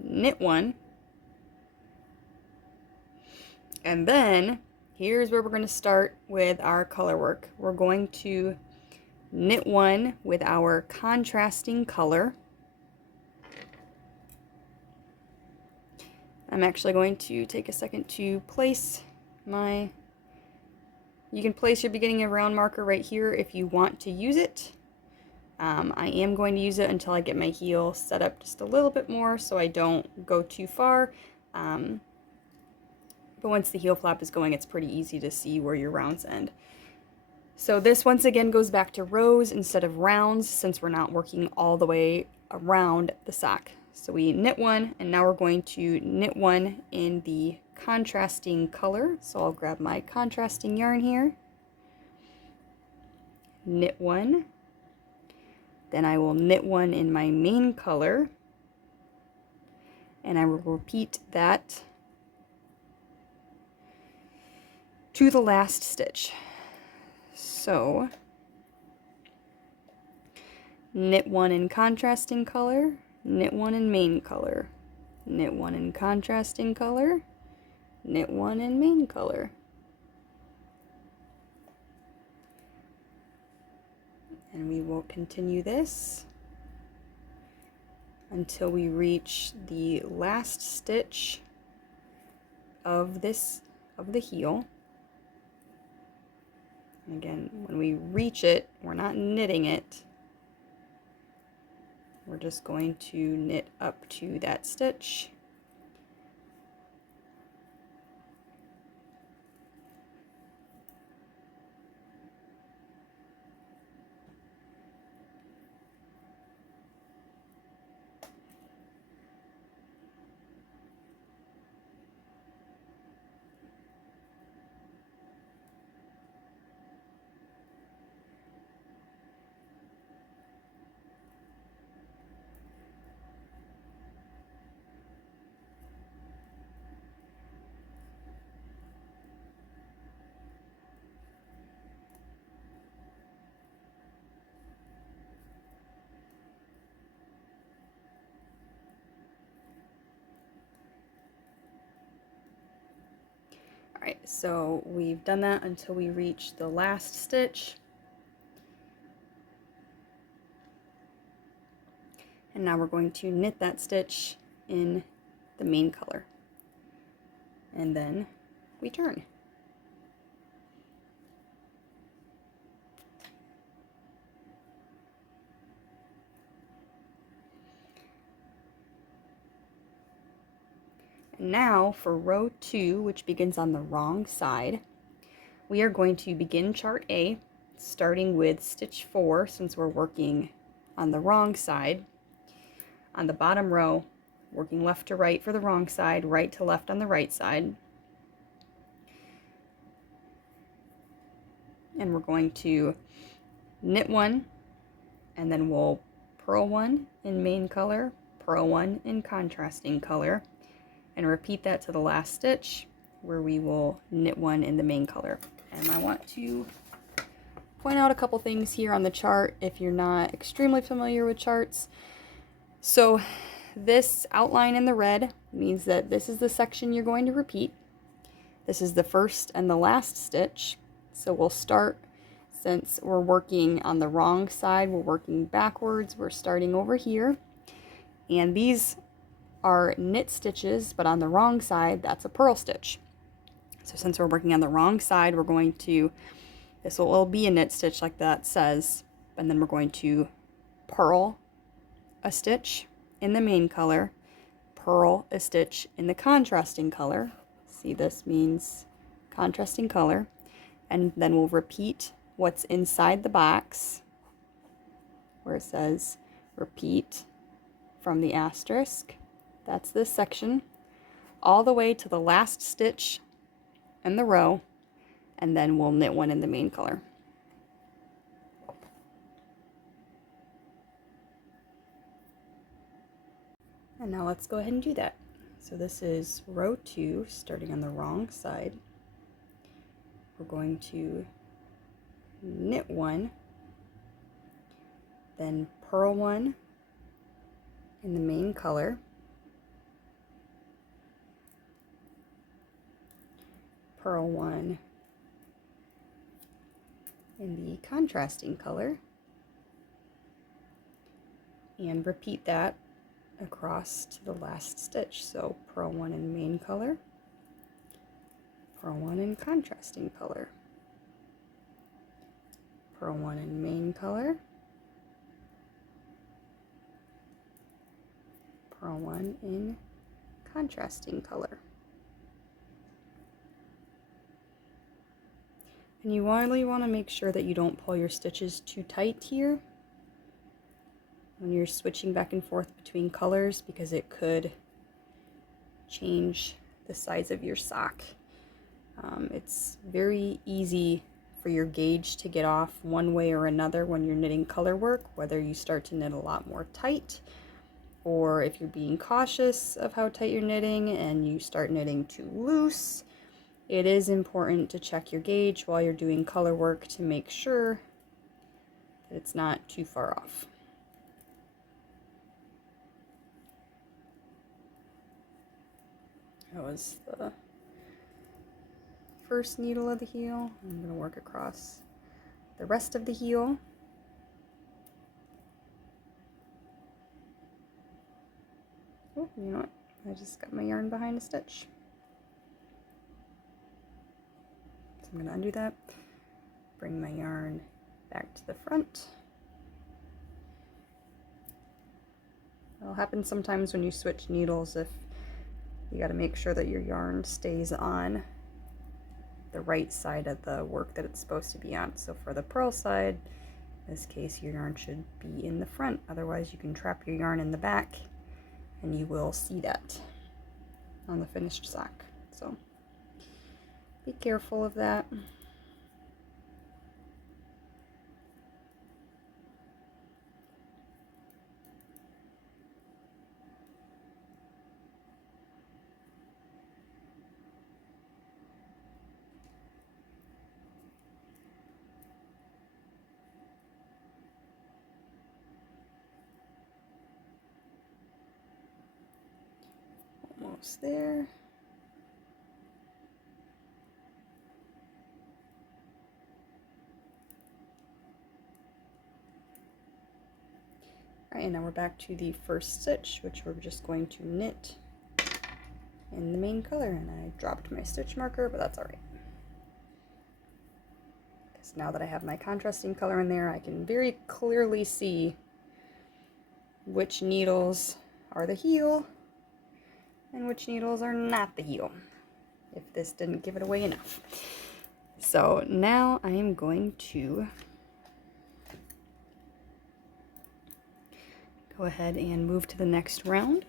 knit 1, and then here's where we're going to start with our color work. We're going to knit 1 with our contrasting color. I'm actually going to take a second to place my, you can place your beginning of round marker right here if you want to use it. I am going to use it until I get my heel set up just a little bit more so I don't go too far. But once the heel flap is going, it's pretty easy to see where your rounds end. So this once again goes back to rows instead of rounds, since we're not working all the way around the sock. So we knit one, and now we're going to knit one in the contrasting color. So I'll grab my contrasting yarn here, knit one, then I will knit one in my main color, and I will repeat that to the last stitch. So knit one in contrasting color, knit one in main color, knit one in contrasting color, knit one in main color. And we will continue this until we reach the last stitch of the heel. And again, when we reach it, we're not knitting it. We're just going to knit up to that stitch. Alright, so we've done that until we reach the last stitch. And now we're going to knit that stitch in the main color. And then we turn. Now for row 2, which begins on the wrong side, we are going to begin chart A, starting with stitch 4, since we're working on the wrong side. On the bottom row, working left to right for the wrong side, right to left on the right side. And we're going to knit one, and then we'll purl one in main color, purl one in contrasting color, and repeat that to the last stitch, where we will knit one in the main color. And I want to point out a couple things here on the chart if you're not extremely familiar with charts. So this outline in the red means that this is the section you're going to repeat. This is the first and the last stitch. So we'll start, since we're working on the wrong side, we're working backwards, we're starting over here. And these are knit stitches, but on the wrong side, that's a purl stitch. So since we're working on the wrong side, we're going to, this will be a knit stitch like that says, and then we're going to purl a stitch in the main color, purl a stitch in the contrasting color. See, this means contrasting color. And then we'll repeat what's inside the box, where it says repeat from the asterisk. That's this section, all the way to the last stitch in the row, and then we'll knit one in the main color. And now let's go ahead and do that. So this is row 2, starting on the wrong side. We're going to knit one, then purl one in the main color, purl one in the contrasting color, and repeat that across to the last stitch. So purl one in main color, purl one in contrasting color, purl one in main color, purl one in contrasting color. And you really want to make sure that you don't pull your stitches too tight here when you're switching back and forth between colors, because it could change the size of your sock. It's very easy for your gauge to get off one way or another when you're knitting color work, whether you start to knit a lot more tight, or if you're being cautious of how tight you're knitting and you start knitting too loose. It is important to check your gauge while you're doing color work to make sure that it's not too far off. That was the first needle of the heel. I'm going to work across the rest of the heel. Oh, you know what? I just got my yarn behind a stitch. So I'm going to undo that, bring my yarn back to the front. It'll happen sometimes when you switch needles, if you got to make sure that your yarn stays on the right side of the work that it's supposed to be on. So for the purl side, in this case, your yarn should be in the front. Otherwise, you can trap your yarn in the back, and you will see that on the finished sock. So be careful of that. Almost there. Alright, and now we're back to the first stitch, which we're just going to knit in the main color. And I dropped my stitch marker, but that's alright. Because now that I have my contrasting color in there, I can very clearly see which needles are the heel and which needles are not the heel, if this didn't give it away enough. So now I am going to go ahead and move to the next round.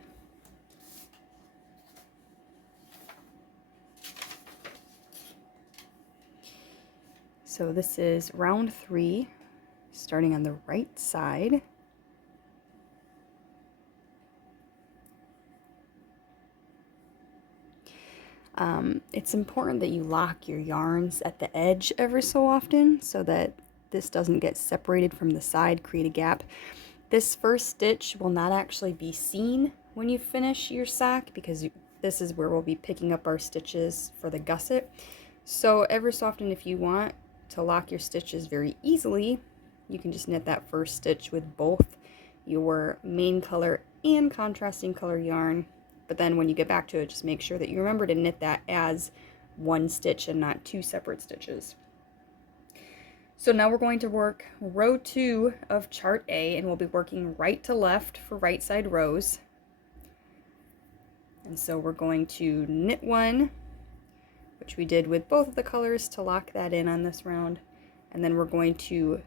So this is round 3, starting on the right side. It's important that you lock your yarns at the edge every so often so that this doesn't get separated from the side, create a gap. This first stitch will not actually be seen when you finish your sock, because this is where we'll be picking up our stitches for the gusset. So every so often, if you want to lock your stitches very easily, you can just knit that first stitch with both your main color and contrasting color yarn. But then when you get back to it, just make sure that you remember to knit that as one stitch and not 2 separate stitches. So now we're going to work row 2 of chart A, and we'll be working right to left for right side rows. And so we're going to knit 1, which we did with both of the colors to lock that in on this round. And then we're going to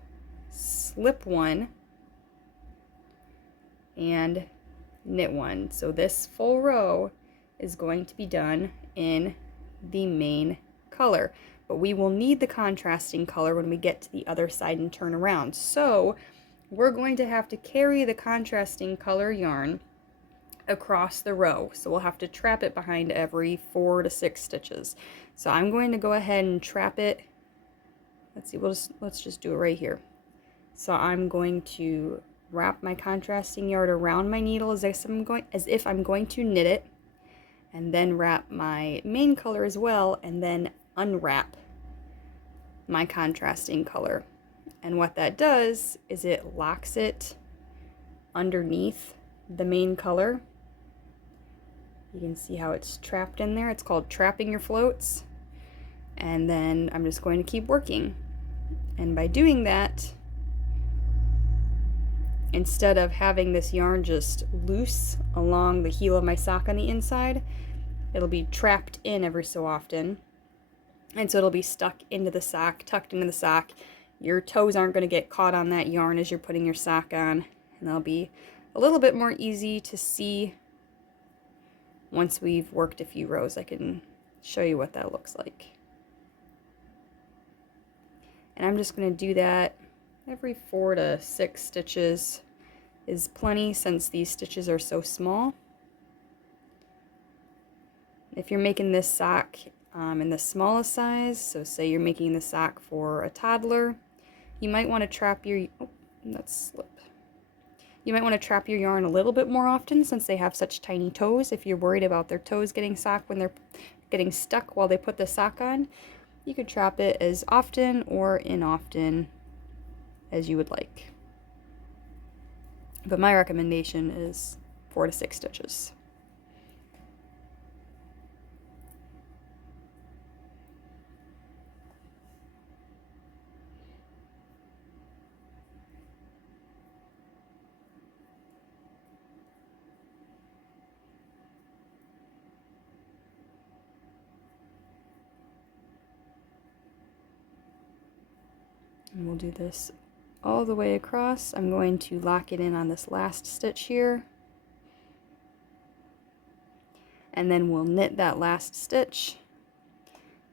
slip 1 and knit 1. So this full row is going to be done in the main color, but we will need the contrasting color when we get to the other side and turn around. So we're going to have to carry the contrasting color yarn across the row. So we'll have to trap it behind every 4 to 6 stitches. So I'm going to go ahead and trap it. Let's see, let's just do it right here. So I'm going to wrap my contrasting yarn around my needle as if I'm going to knit it, and then wrap my main color as well, and then unwrap my contrasting color. And what that does is it locks it underneath the main color. You can see how it's trapped in there. It's called trapping your floats. And then I'm just going to keep working. And by doing that, instead of having this yarn just loose along the heel of my sock on the inside, it'll be trapped in every so often. And so it'll be stuck into the sock, tucked into the sock. Your toes aren't going to get caught on that yarn as you're putting your sock on. And that'll be a little bit more easy to see once we've worked a few rows. I can show you what that looks like. And I'm just going to do that every 4 to 6 stitches is plenty since these stitches are so small. If you're making this sock in the smallest size, so say you're making the sock for a toddler, you might want to trap your, oh, that's slip. You might want to trap your yarn a little bit more often since they have such tiny toes. If you're worried about their toes getting socked when they're getting stuck while they put the sock on, you could trap it as often or inoften as you would like. But my recommendation is 4 to 6 stitches. And we'll do this all the way across. I'm going to lock it in on this last stitch here. And then we'll knit that last stitch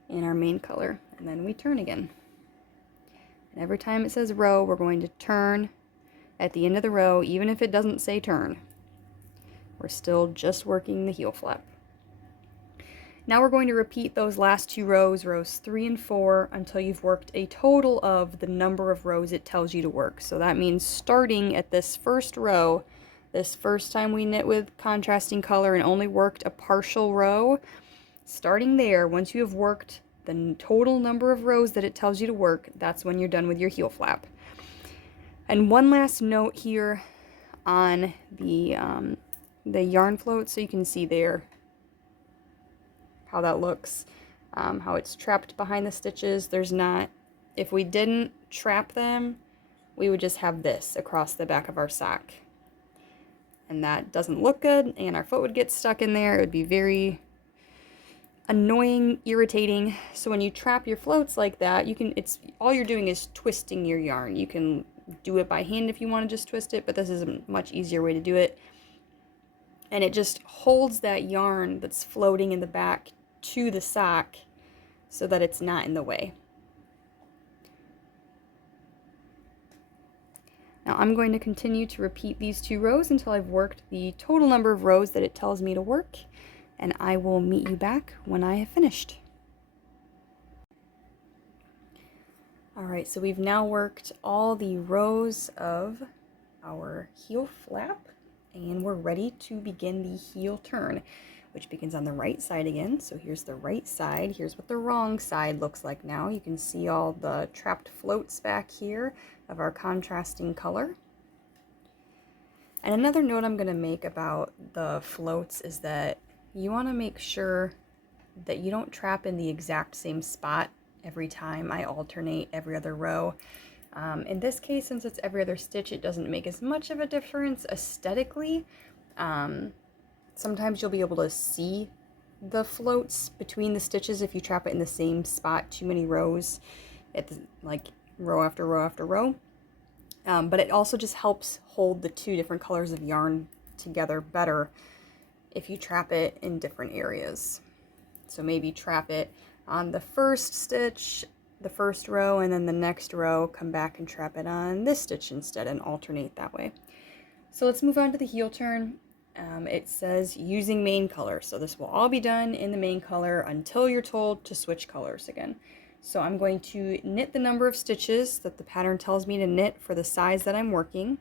in our main color. And then we turn again. And every time it says row, we're going to turn at the end of the row, even if it doesn't say turn. We're still just working the heel flap. Now we're going to repeat those last 2 rows, rows 3 and 4, until you've worked a total of the number of rows it tells you to work. So that means starting at this first row, this first time we knit with contrasting color and only worked a partial row, starting there, once you have worked the total number of rows that it tells you to work, that's when you're done with your heel flap. And one last note here on the yarn float, so you can see there how that looks, how it's trapped behind the stitches. There's not, if we didn't trap them, we would just have this across the back of our sock. And that doesn't look good, and our foot would get stuck in there. It would be very annoying, irritating. So when you trap your floats like that, you can, it's all you're doing is twisting your yarn. You can do it by hand if you want to just twist it, but this is a much easier way to do it. And it just holds that yarn that's floating in the back to the sock so that it's not in the way. Now I'm going to continue to repeat these 2 rows until I've worked the total number of rows that it tells me to work, and I will meet you back when I have finished. Alright, so we've now worked all the rows of our heel flap, and we're ready to begin the heel turn, which begins on the right side again. So here's the right side. Here's what the wrong side looks like now. You can see all the trapped floats back here of our contrasting color. And another note I'm going to make about the floats is that you want to make sure that you don't trap in the exact same spot every time. I alternate every other row. In this case, since it's every other stitch, it doesn't make as much of a difference aesthetically. Sometimes you'll be able to see the floats between the stitches if you trap it in the same spot too many rows, like row after row after row. But it also just helps hold the 2 different colors of yarn together better if you trap it in different areas. So maybe trap it on the first stitch, the first row, and then the next row come back and trap it on this stitch instead and alternate that way. So let's move on to the heel turn. It says using main color, so this will all be done in the main color until you're told to switch colors again. So I'm going to knit the number of stitches that the pattern tells me to knit for the size that I'm working.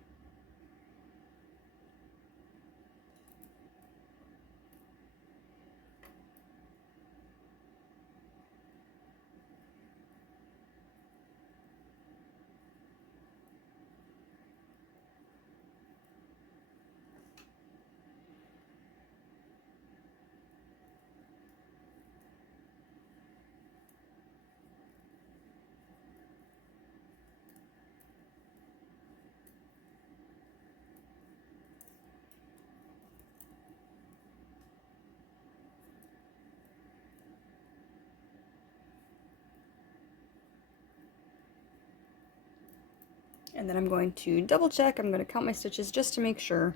And then I'm going to double check. I'm going to count my stitches just to make sure.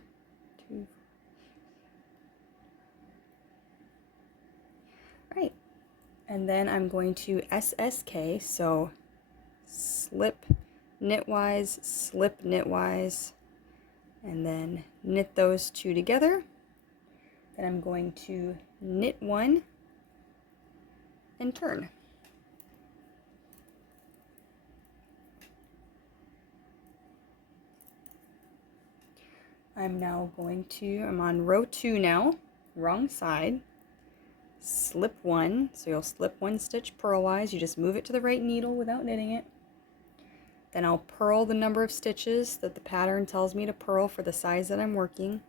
2. Right. And then I'm going to SSK, so slip knitwise, slip knitwise, and then knit those 2 together. Then I'm going to knit 1 and turn. I'm on row 2 now, wrong side, slip 1, so you'll slip 1 stitch purlwise, you just move it to the right needle without knitting it. Then I'll purl the number of stitches that the pattern tells me to purl for the size that I'm working.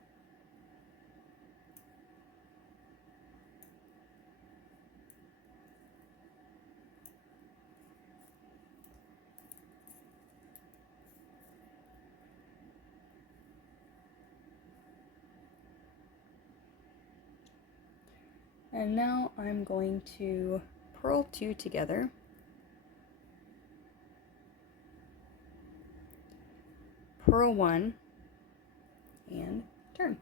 And now I'm going to purl 2 together, purl 1, and turn.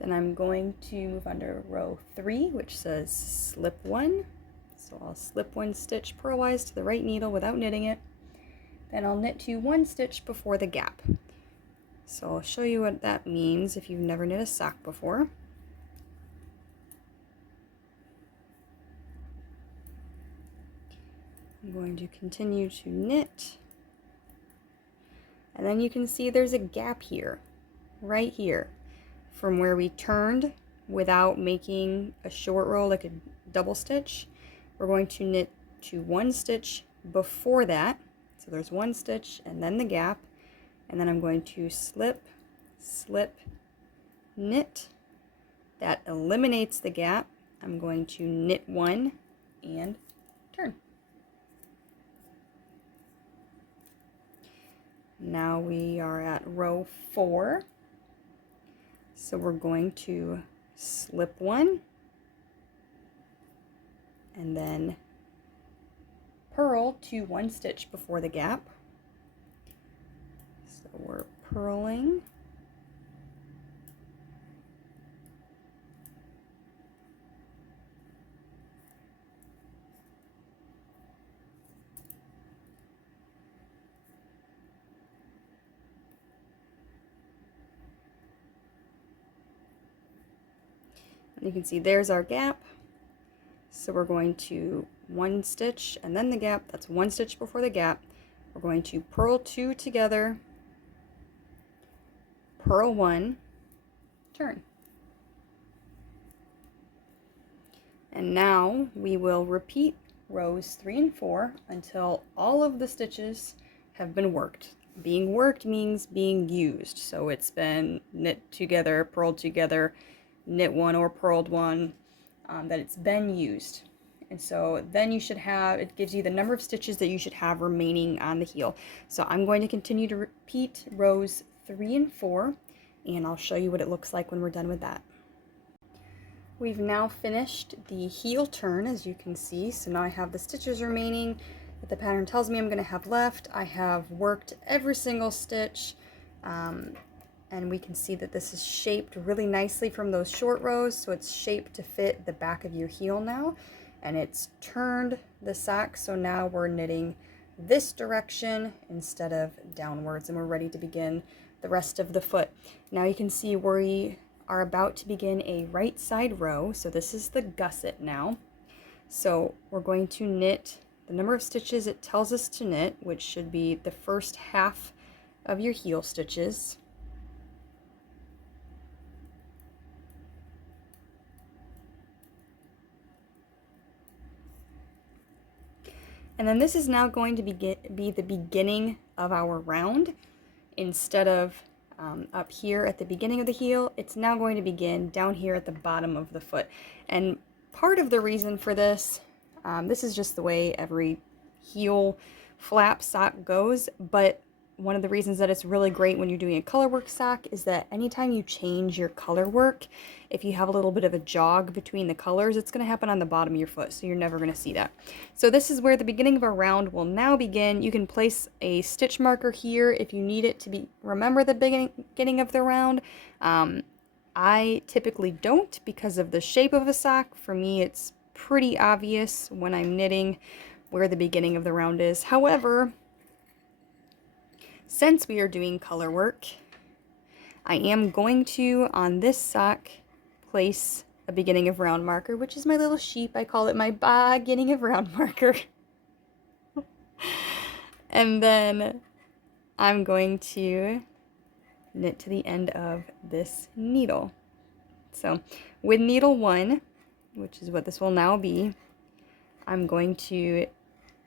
Then I'm going to move on to row 3, which says slip 1. So I'll slip 1 stitch purlwise to the right needle without knitting it. Then I'll knit to 1 stitch before the gap. So I'll show you what that means if you've never knit a sock before. I'm going to continue to knit. And then you can see there's a gap here, right here, from where we turned without making a short row like a double stitch. We're going to knit to 1 stitch before that. So there's 1 stitch and then the gap, and then I'm going to slip, slip, knit. That eliminates the gap. I'm going to knit 1 and turn. Now we are at row 4. So we're going to slip 1 and then purl to 1 stitch before the gap. So we're purling. And you can see there's our gap. So we're going to 1 stitch and then the gap. That's 1 stitch before the gap. We're going to purl 2 together, purl 1, turn. And now we will repeat rows 3 and 4 until all of the stitches have been worked. Being worked means being used. So it's been knit together, purled together, knit 1 or purled 1, that it's been used. And so then you should have, it gives you the number of stitches that you should have remaining on the heel. So I'm going to continue to repeat rows 3 and 4, and I'll show you what it looks like when we're done with that. We've now finished the heel turn, as you can see. So now I have the stitches remaining that the pattern tells me I'm going to have left. I have worked every single stitch, and we can see that this is shaped really nicely from those short rows. So it's shaped to fit the back of your heel now. And it's turned the sock, so now we're knitting this direction instead of downwards, and we're ready to begin the rest of the foot. Now you can see we are about to begin a right side row, so this is the gusset now. So we're going to knit the number of stitches it tells us to knit, which should be the first half of your heel stitches. And then this is now going to be the beginning of our round. Instead of up here at the beginning of the heel, it's now going to begin down here at the bottom of the foot. And part of the reason for this, this is just the way every heel flap sock goes, but one of the reasons that it's really great when you're doing a color work sock is that anytime you change your color work, if you have a little bit of a jog between the colors, it's going to happen on the bottom of your foot, so you're never going to see that. So this is where the beginning of our round will now begin. You can place a stitch marker here if you need it to remember the beginning of the round. I typically don't because of the shape of a sock. For me, it's pretty obvious when I'm knitting where the beginning of the round is. However, since we are doing color work, I am going to, on this sock, place a beginning of round marker, which is my little sheep. I call it my beginning of round marker. And then I'm going to knit to the end of this needle. So with needle 1, which is what this will now be, I'm going to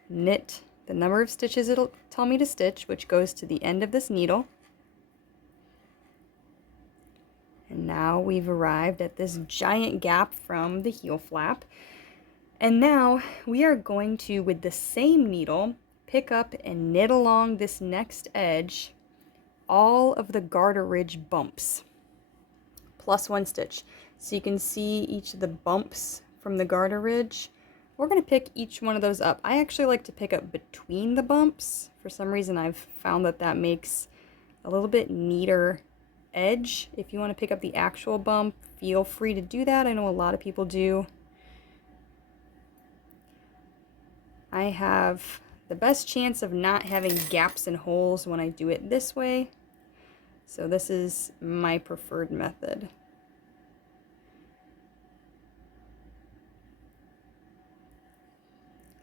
knit the number of stitches it'll tell me to stitch, which goes to the end of this needle. And now we've arrived at this giant gap from the heel flap. And now we are going to, with the same needle, pick up and knit along this next edge all of the garter ridge bumps, plus 1 stitch. So you can see each of the bumps from the garter ridge. We're going to pick each one of those up. I actually like to pick up between the bumps. For some reason, I've found that that makes a little bit neater edge. If you want to pick up the actual bump, feel free to do that. I know a lot of people do. I have the best chance of not having gaps and holes when I do it this way. So this is my preferred method.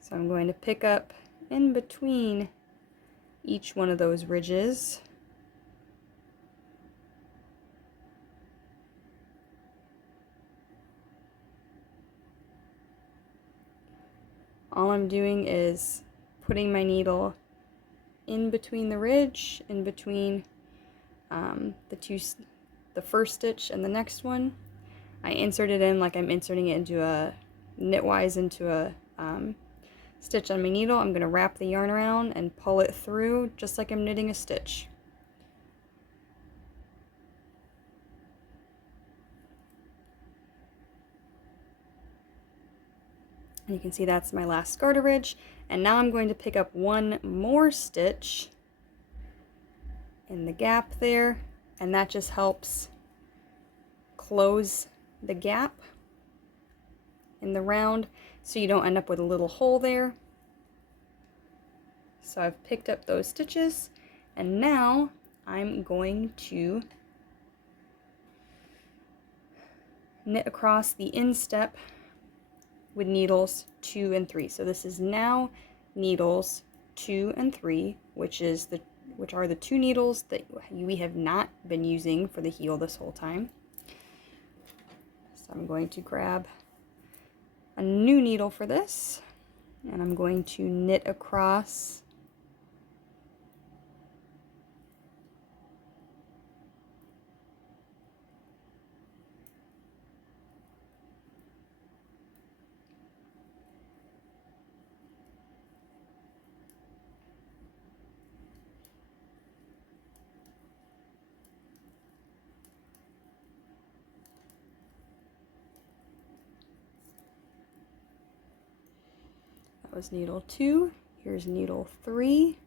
So I'm going to pick up in between each one of those ridges. All I'm doing is putting my needle in between the ridge, in between the first stitch and the next one. I insert it in like I'm inserting it into a knitwise into a stitch on my needle. I'm going to wrap the yarn around and pull it through just like I'm knitting a stitch. And you can see that's my last garter ridge. And now I'm going to pick up 1 more stitch in the gap there, and that just helps close the gap in the round so you don't end up with a little hole there. So I've picked up those stitches, and now I'm going to knit across the instep with needles 2 and 3. So this is now needles 2 and 3, which are the 2 needles that we have not been using for the heel this whole time. So I'm going to grab a new needle for this, and I'm going to knit across was needle 2. Here's needle 3.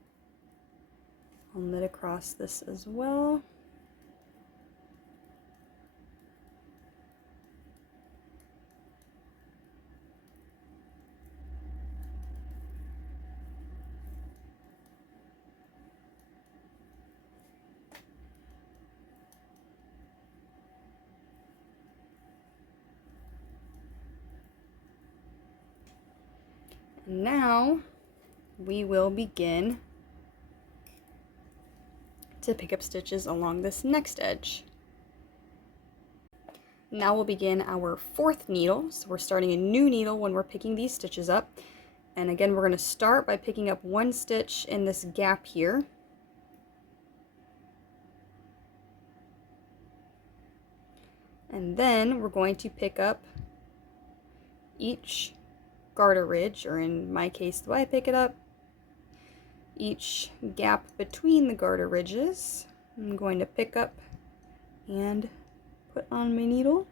I'll knit across this as well. Now we will begin to pick up stitches along this next edge. Now we'll begin our 4th needle. So we're starting a new needle when we're picking these stitches up. And again, we're going to start by picking up 1 stitch in this gap here. And then we're going to pick up each garter ridge, or in my case, the way I pick it up, each gap between the garter ridges. I'm going to pick up and put on my needle.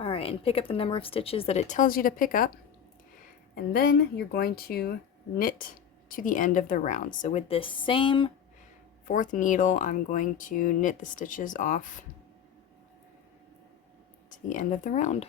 Alright, and pick up the number of stitches that it tells you to pick up, and then you're going to knit to the end of the round. So with this same 4th needle, I'm going to knit the stitches off to the end of the round.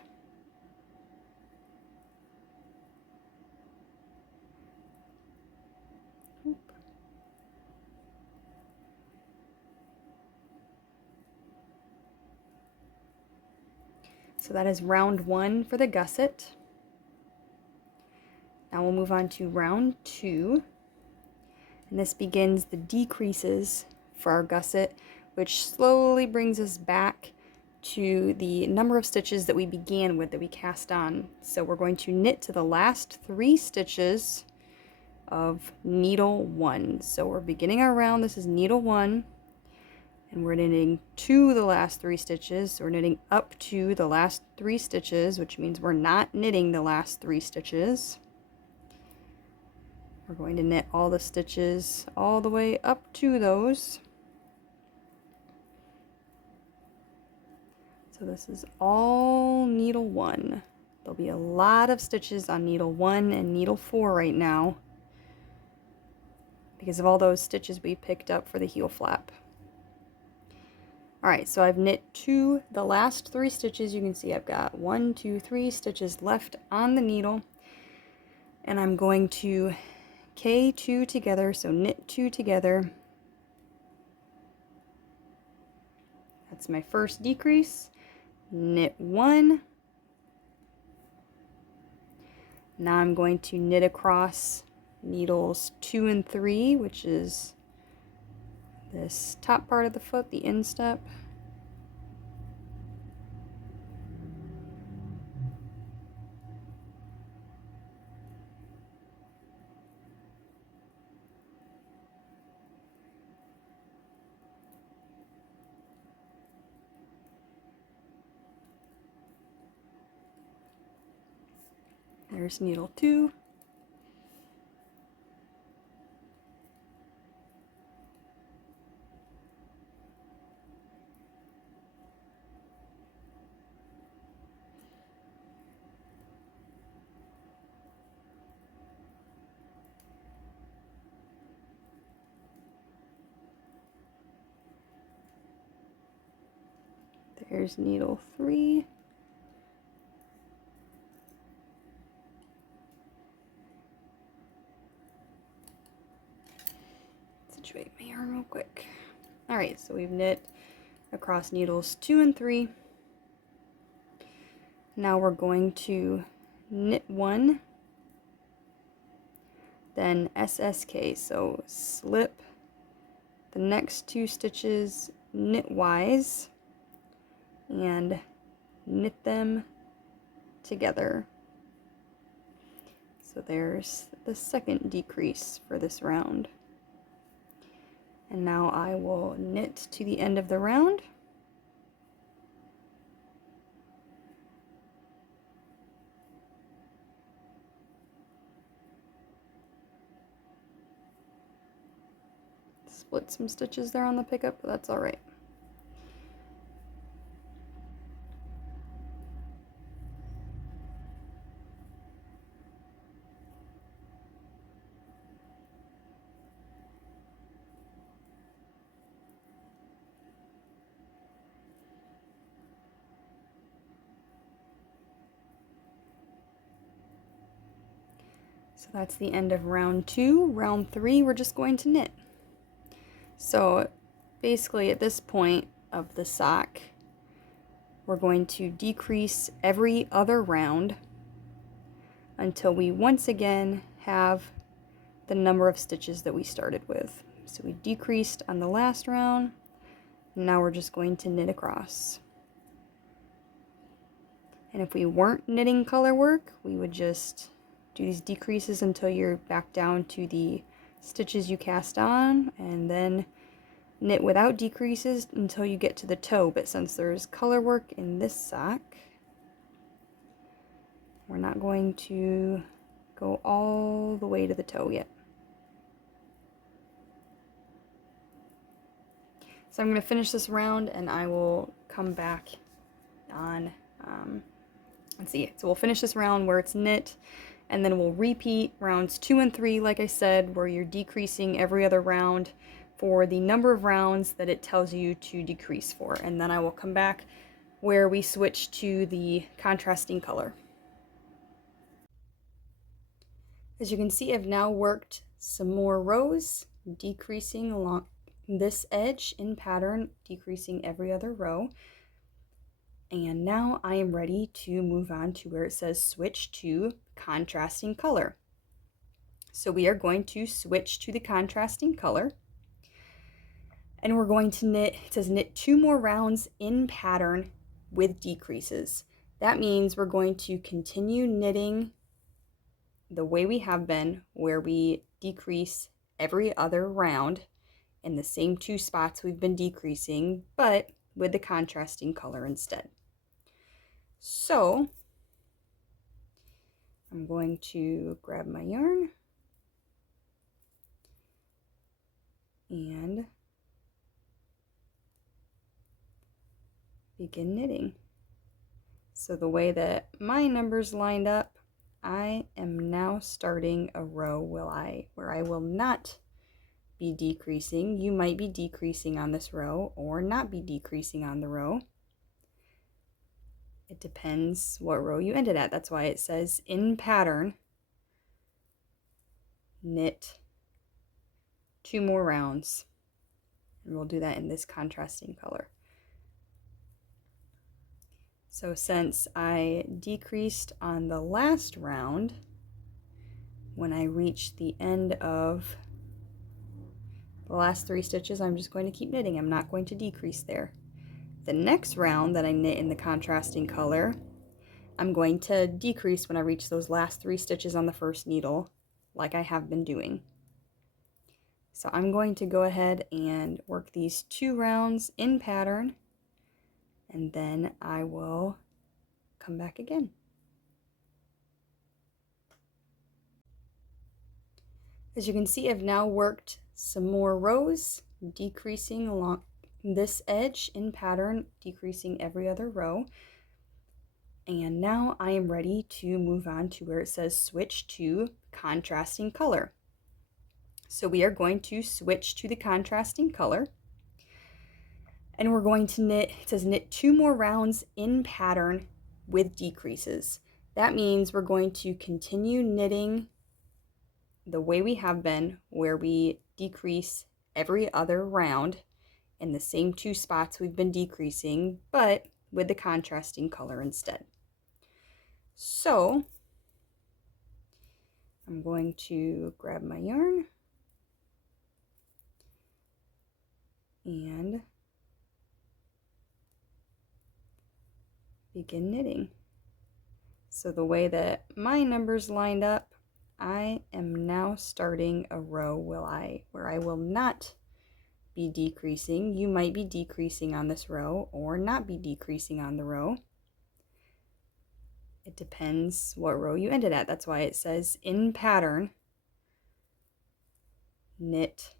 So that is round 1 for the gusset. Now we'll move on to round 2, and this begins the decreases for our gusset, which slowly brings us back to the number of stitches that we began with, that we cast on. So we're going to knit to the last 3 stitches of needle 1. So we're beginning our round, this is needle 1, and we're knitting to the last 3 stitches. So we're knitting up to the last 3 stitches, which means we're not knitting the last 3 stitches. We're going to knit all the stitches all the way up to those. So this is all needle 1. There'll be a lot of stitches on needle 1 and needle 4 right now because of all those stitches we picked up for the heel flap. Alright, so I've knit to the last 3 stitches. You can see I've got 1, 2, 3 stitches left on the needle, and I'm going to K2 together, so knit 2 together. That's my first decrease. Knit 1. Now I'm going to knit across needles 2 and 3, which is this top part of the foot, the instep. There's needle 2. There's needle 3. Situate my yarn real quick. Alright, so we've knit across needles 2 and 3. Now we're going to knit 1, then SSK, so slip the next 2 stitches knitwise and knit them together. So there's the second decrease for this round. And now I will knit to the end of the round. Split some stitches there on the pickup, but that's all right. So that's the end of round 2. Round 3, we're just going to knit. So basically at this point of the sock, we're going to decrease every other round until we once again have the number of stitches that we started with. So we decreased on the last round, and now we're just going to knit across. And if we weren't knitting color work, we would just do these decreases until you're back down to the stitches you cast on, and then knit without decreases until you get to the toe. But since there's color work in this sock, we're not going to go all the way to the toe yet. So I'm going to finish this round and I will come back on, let's see, so we'll finish this round where it's knit, and then we'll repeat rounds 2 and 3, like I said, where you're decreasing every other round for the number of rounds that it tells you to decrease for. And then I will come back where we switch to the contrasting color. As you can see, I've now worked some more rows, decreasing along this edge in pattern, decreasing every other row. And now I am ready to move on to where it says switch to contrasting color. So we are going to switch to the contrasting color, and we're going to knit, it says knit 2 more rounds in pattern with decreases. That means we're going to continue knitting the way we have been, where we decrease every other round in the same 2 spots we've been decreasing, but with the contrasting color instead. So I'm going to grab my yarn and begin knitting. So the way that my numbers lined up, I am now starting a row where I will not be decreasing. You might be decreasing on this row or not be decreasing on the row. It depends what row you ended at. That's why it says in pattern, knit 2 more rounds. And we'll do that in this contrasting color. So since I decreased on the last round, when I reach the end of the last 3 stitches, I'm just going to keep knitting. I'm not going to decrease there. The next round that I knit in the contrasting color, I'm going to decrease when I reach those last 3 stitches on the first needle, like I have been doing. So I'm going to go ahead and work these 2 rounds in pattern, and then I will come back again. As you can see, I've now worked some more rows, decreasing along this edge in pattern, decreasing every other row. And now I am ready to move on to where it says switch to contrasting color. So we are going to switch to the contrasting color, and we're going to knit, it says knit 2 more rounds in pattern with decreases. That means we're going to continue knitting the way we have been, where we decrease every other round in the same 2 spots we've been decreasing, but with the contrasting color instead. So I'm going to grab my yarn and begin knitting. So the way that my numbers lined up, I am now starting a row where I will not be decreasing. You might be decreasing on this row or not be decreasing on the row. It depends what row you ended at. That's why it says in pattern, knit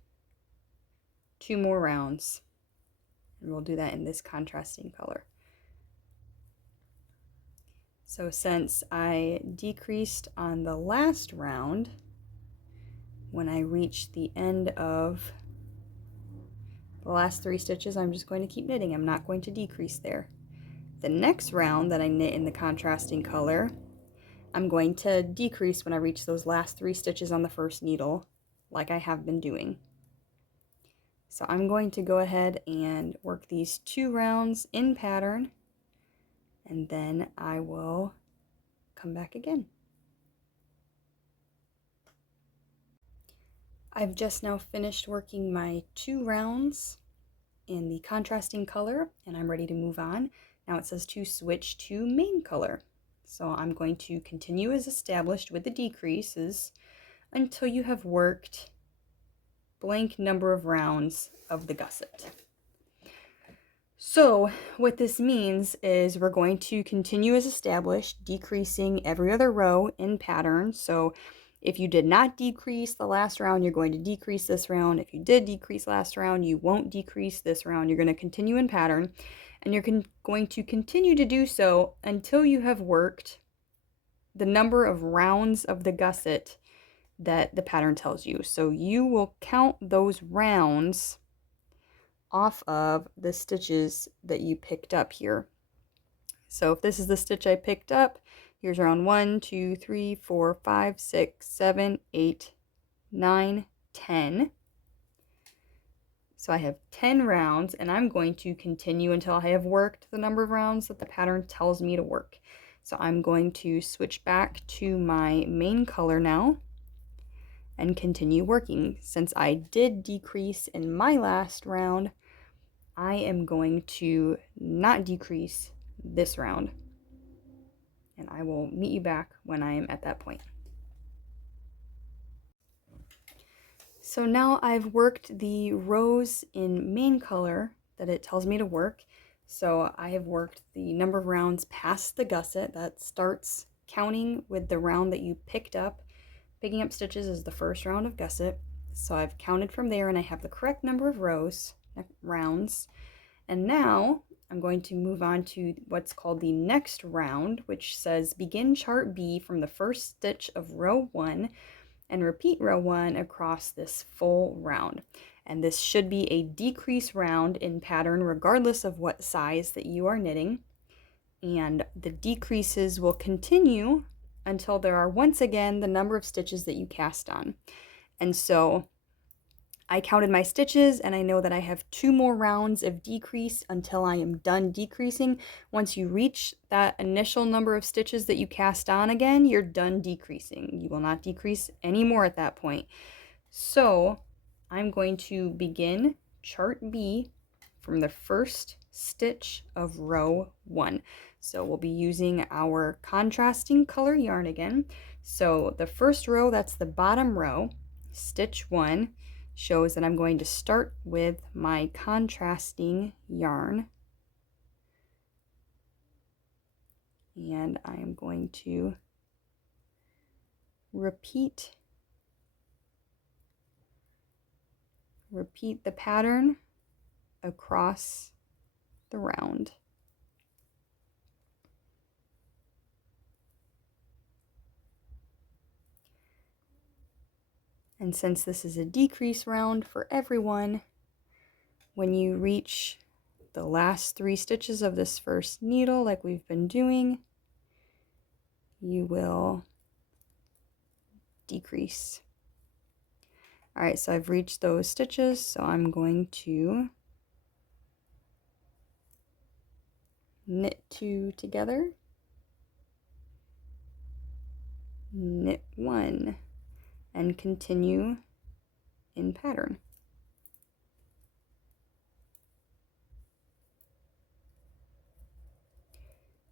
2 more rounds. And we'll do that in this contrasting color. So since I decreased on the last round, when I reach the end of the last 3 stitches, I'm just going to keep knitting. I'm not going to decrease there. The next round that I knit in the contrasting color, I'm going to decrease when I reach those last 3 stitches on the first needle, like I have been doing. So I'm going to go ahead and work these 2 rounds in pattern, and then I will come back again. I've just now finished working my 2 rounds in the contrasting color, and I'm ready to move on. Now it says to switch to main color. So I'm going to continue as established with the decreases until you have worked blank number of rounds of the gusset. So what this means is we're going to continue as established, decreasing every other row in pattern. So if you did not decrease the last round, you're going to decrease this round. If you did decrease last round, you won't decrease this round. You're going to continue in pattern, and you're going to continue to do so until you have worked the number of rounds of the gusset that the pattern tells you. So you will count those rounds off of the stitches that you picked up here. So if this is the stitch I picked up, here's round 1, 2, 3, 4, 5, 6, 7, 8, 9, 10. So I have 10 rounds, and I'm going to continue until I have worked the number of rounds that the pattern tells me to work. So I'm going to switch back to my main color now and continue working. Since I did decrease in my last round, I am going to not decrease this round, and I will meet you back when I am at that point. So now I've worked the rows in main color that it tells me to work. So I have worked the number of rounds past the gusset. That starts counting with the round that you picked up. Picking up stitches is the first round of gusset. So I've counted from there, and I have the correct number of rounds. And now I'm going to move on to what's called the next round, which says begin chart B from the first stitch of row 1 and repeat row 1 across this full round. And this should be a decrease round in pattern regardless of what size that you are knitting. And the decreases will continue until there are once again the number of stitches that you cast on. And so I counted my stitches, and I know that I have 2 more rounds of decrease until I am done decreasing. Once you reach that initial number of stitches that you cast on again, you're done decreasing. You will not decrease anymore at that point. So I'm going to begin chart B from the first stitch of row 1. So we'll be using our contrasting color yarn again. So the first row, that's the bottom row, stitch 1, shows that I'm going to start with my contrasting yarn, and I am going to repeat the pattern across the round. And since this is a decrease round for everyone, when you reach the last 3 stitches of this first needle, like we've been doing, you will decrease. All right, so I've reached those stitches, so I'm going to knit 2 together, knit 1, and continue in pattern.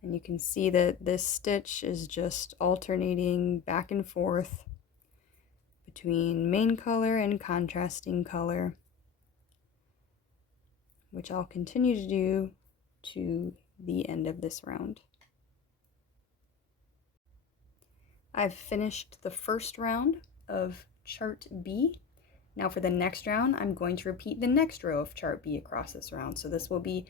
And you can see that this stitch is just alternating back and forth between main color and contrasting color, which I'll continue to do to the end of this round. I've finished the first round of chart B. Now for the next round, I'm going to repeat the next row of chart B across this round. So this will be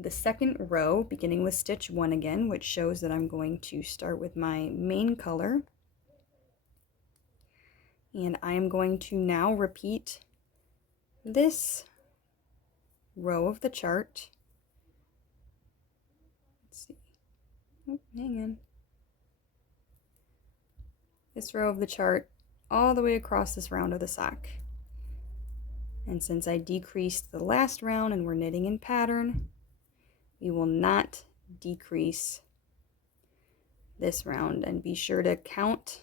the second row, beginning with stitch 1 again, which shows that I'm going to start with my main color. And I am going to now repeat this row of the chart. Let's see. Oh, hang on. this row of the chart all the way across this round of the sock. And since I decreased the last round and we're knitting in pattern, we will not decrease this round. And be sure to count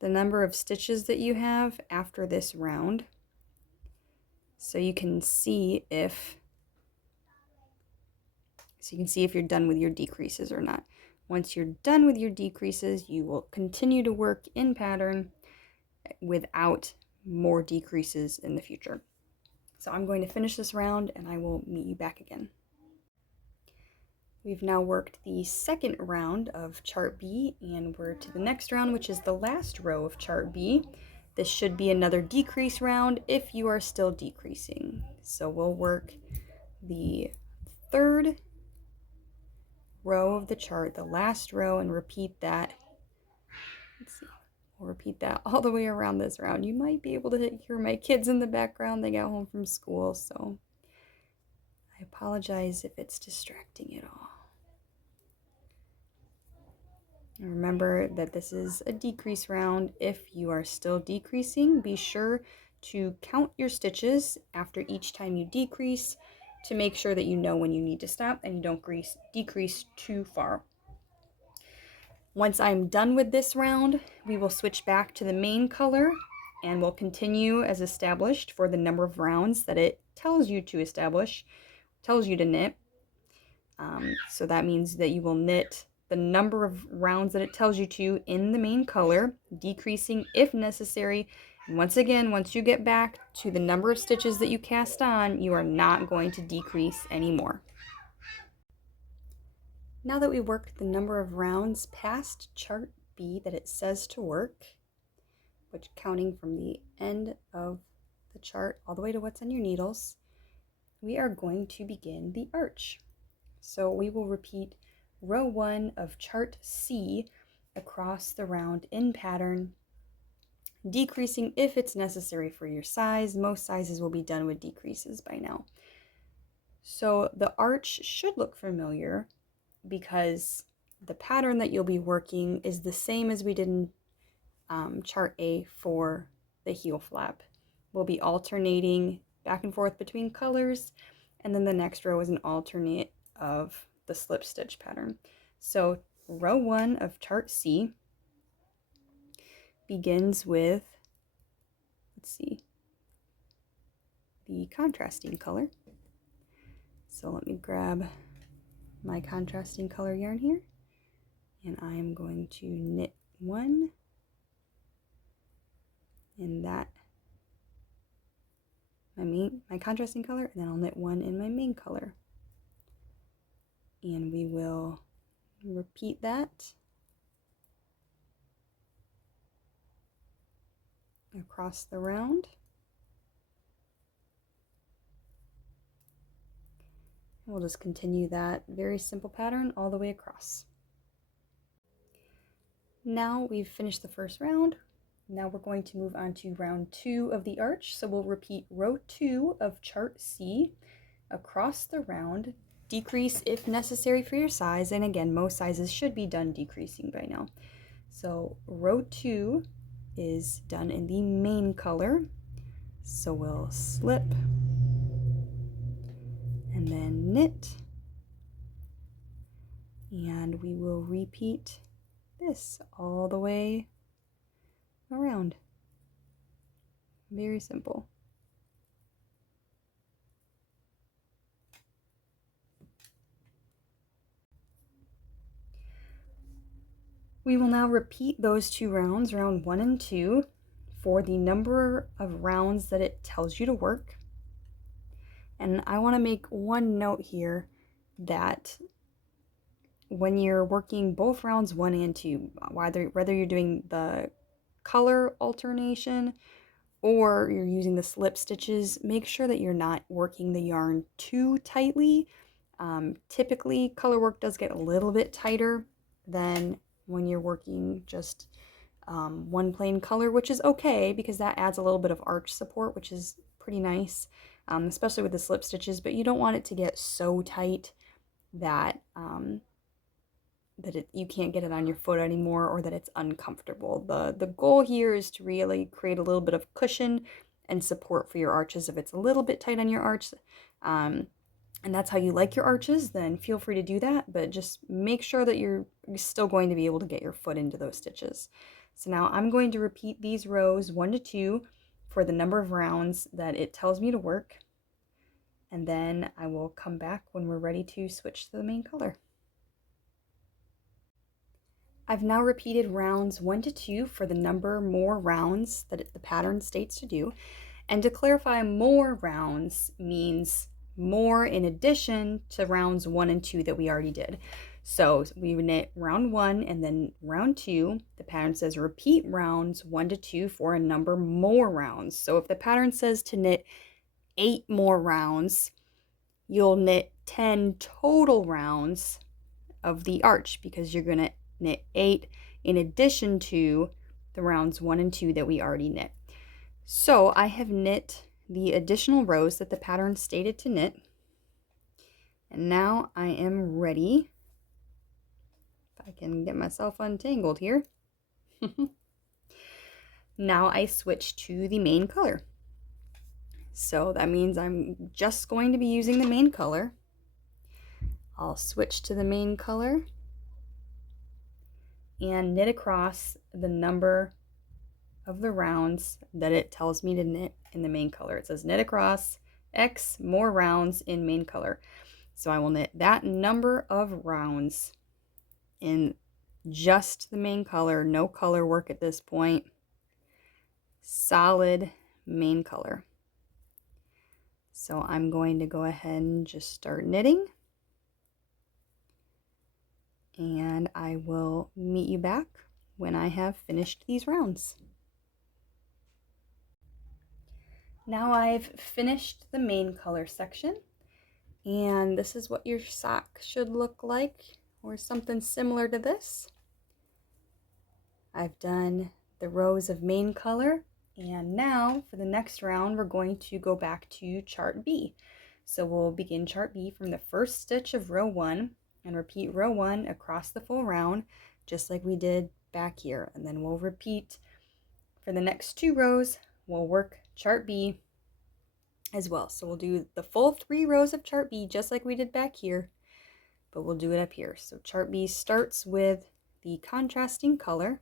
the number of stitches that you have after this round so you can see if you're done with your decreases or not. Once you're done with your decreases, you will continue to work in pattern without more decreases in the future. So I'm going to finish this round and I will meet you back again. We've now worked the second round of chart B and we're to the next round, which is the last row of chart B. This should be another decrease round if you are still decreasing. So we'll work the third row of the chart, the last row, and repeat that. Let's see. We'll repeat that all the way around this round. You might be able to hear my kids in the background. They got home from school, so I apologize if it's distracting at all. And remember that this is a decrease round. If you are still decreasing, be sure to count your stitches after each time you decrease to make sure that you know when you need to stop and you don't decrease too far. Once I'm done with this round, we will switch back to the main color and we'll continue as established for the number of rounds that it tells you to establish, tells you to knit. So that means that you will knit the number of rounds that it tells you to in the main color, decreasing if necessary. And once again, once you get back to the number of stitches that you cast on, you are not going to decrease anymore. Now that we worked the number of rounds past chart B that it says to work, which counting from the end of the chart all the way to what's on your needles, we are going to begin the arch. So we will repeat row 1 of chart C across the round in pattern, decreasing if it's necessary for your size. Most sizes will be done with decreases by now. So the arch should look familiar because the pattern that you'll be working is the same as we did in chart A for the heel flap. We'll be alternating back and forth between colors, and then the next row is an alternate of the slip stitch pattern. So row 1 of chart C begins with, let's see, the contrasting color. So let me grab my contrasting color yarn here, and I am going to knit 1 in that my contrasting color, and then I'll knit 1 in my main color. And we will repeat that across the round. We'll just continue that very simple pattern all the way across. Now we've finished the first round. Now we're going to move on to round 2 of the arch. So we'll repeat row 2 of chart C across the round, decrease if necessary for your size, and again, most sizes should be done decreasing by now. So row 2 is done in the main color, so we'll slip and then knit, and we will repeat this all the way around. Very simple. We will now repeat those 2 rounds, round 1 and 2, for the number of rounds that it tells you to work. And I want to make one note here that when you're working both rounds 1 and 2, whether you're doing the color alternation or you're using the slip stitches, make sure that you're not working the yarn too tightly. Typically, color work does get a little bit tighter than when you're working just one plain color, which is okay because that adds a little bit of arch support, which is pretty nice, especially with the slip stitches, but you don't want it to get so tight that you can't get it on your foot anymore, or that it's uncomfortable. The goal here is to really create a little bit of cushion and support for your arches. If it's a little bit tight on your arch, and that's how you like your arches, then feel free to do that, but just make sure that you're still going to be able to get your foot into those stitches. So now I'm going to repeat these rows 1 to 2 for the number of rounds that it tells me to work, and then I will come back when we're ready to switch to the main color. I've now repeated rounds 1 to 2 for the number more rounds that the pattern states to do. And to clarify, more rounds means more in addition to rounds 1 and 2 that we already did. So we knit round 1 and then round 2. The pattern says repeat rounds 1 to 2 for a number more rounds. So if the pattern says to knit 8 more rounds, you'll knit 10 total rounds of the arch, because you're going to knit 8 in addition to the rounds 1 and 2 that we already knit. So I have knit the additional rows that the pattern stated to knit, and now I am ready. If I can get myself untangled here. Now I switch to the main color. So that means I'm just going to be using the main color. I'll switch to the main color and knit across the number of the rounds that it tells me to knit in the main color. It says knit across X more rounds in main color. So I will knit that number of rounds in just the main color, no color work at this point. Solid main color. So I'm going to go ahead and just start knitting, and I will meet you back when I have finished these rounds. Now I've finished the main color section, and this is what your sock should look like, or something similar to this. I've done the rows of main color, and now for the next round we're going to go back to chart B. So we'll begin chart B from the first stitch of row 1 and repeat row 1 across the full round, just like we did back here. And then we'll repeat for the next 2 rows. We'll work chart B as well. So we'll do the full 3 rows of chart B just like we did back here, but we'll do it up here. So chart B starts with the contrasting color,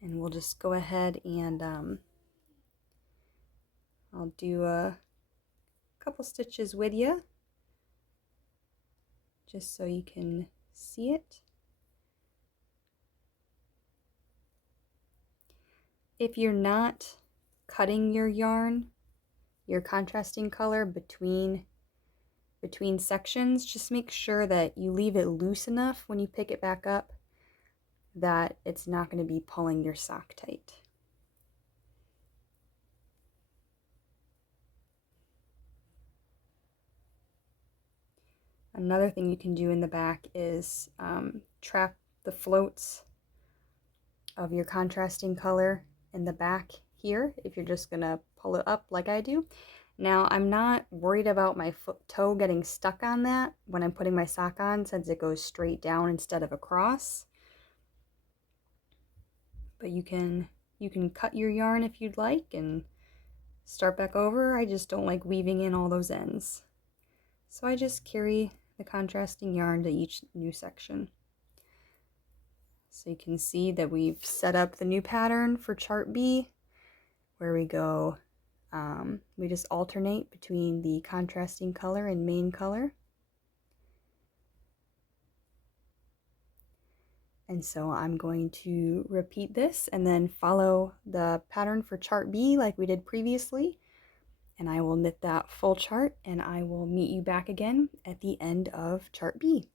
and we'll just go ahead and I'll do a couple stitches with you just so you can see it. If you're not cutting your yarn, your contrasting color between sections, just make sure that you leave it loose enough when you pick it back up that it's not going to be pulling your sock tight. Another thing you can do in the back is trap the floats of your contrasting color in the back here if you're just going to pull it up like I do. Now, I'm not worried about my toe getting stuck on that when I'm putting my sock on, since it goes straight down instead of across. But you can cut your yarn if you'd like and start back over. I just don't like weaving in all those ends. So I just carry the contrasting yarn to each new section. So you can see that we've set up the new pattern for chart B, where we go, we just alternate between the contrasting color and main color. And so I'm going to repeat this and then follow the pattern for chart B like we did previously. And I will knit that full chart, and I will meet you back again at the end of chart B.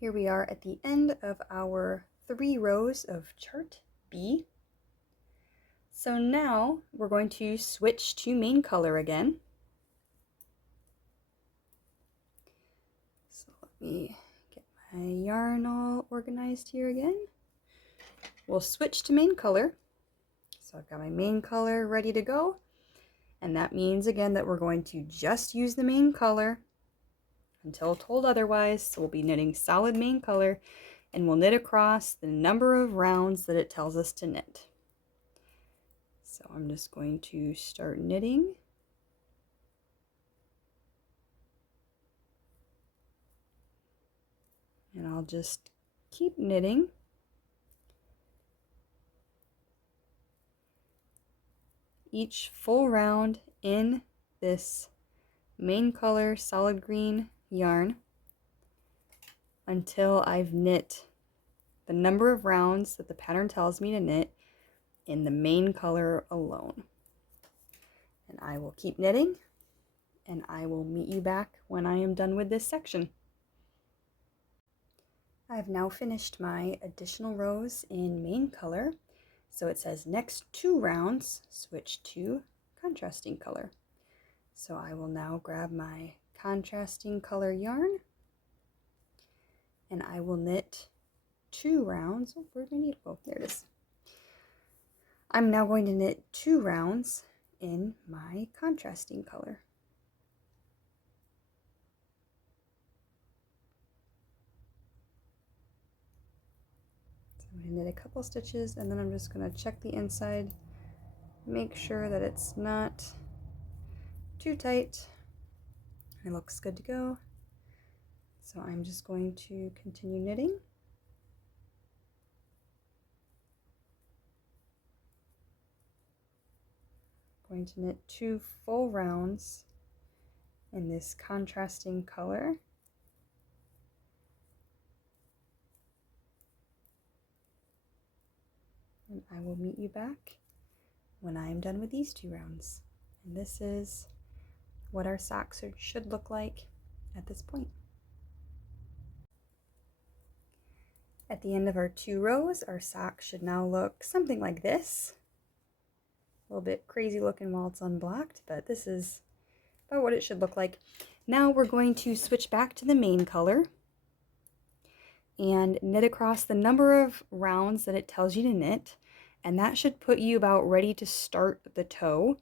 Here we are at the end of our 3 rows of chart B. So now we're going to switch to main color again. So let me get my yarn all organized here again. We'll switch to main color. So I've got my main color ready to go. And that means again that we're going to just use the main color until told otherwise. So we'll be knitting solid main color, and we'll knit across the number of rounds that it tells us to knit. So I'm just going to start knitting. And I'll just keep knitting. Each full round in this main color solid green yarn until I've knit the number of rounds that the pattern tells me to knit in the main color alone. And I will keep knitting, and I will meet you back when I am done with this section. I've now finished my additional rows in main color. So it says next 2 rounds, switch to contrasting color. So I will now grab my contrasting color yarn, and I will knit 2 rounds. Oh, where'd my needle go? There it is. I'm now going to knit 2 rounds in my contrasting color. I'm going to knit a couple stitches, and then I'm just going to check the inside, make sure that it's not too tight. It looks good to go. So I'm just going to continue knitting. I'm going to knit 2 full rounds in this contrasting color. And I will meet you back when I am done with these 2 rounds. And this is what our socks should look like at this point. At the end of our 2 rows, our sock should now look something like this. A little bit crazy looking while it's unblocked, but this is about what it should look like. Now we're going to switch back to the main color and knit across the number of rounds that it tells you to knit, and that should put you about ready to start the toe.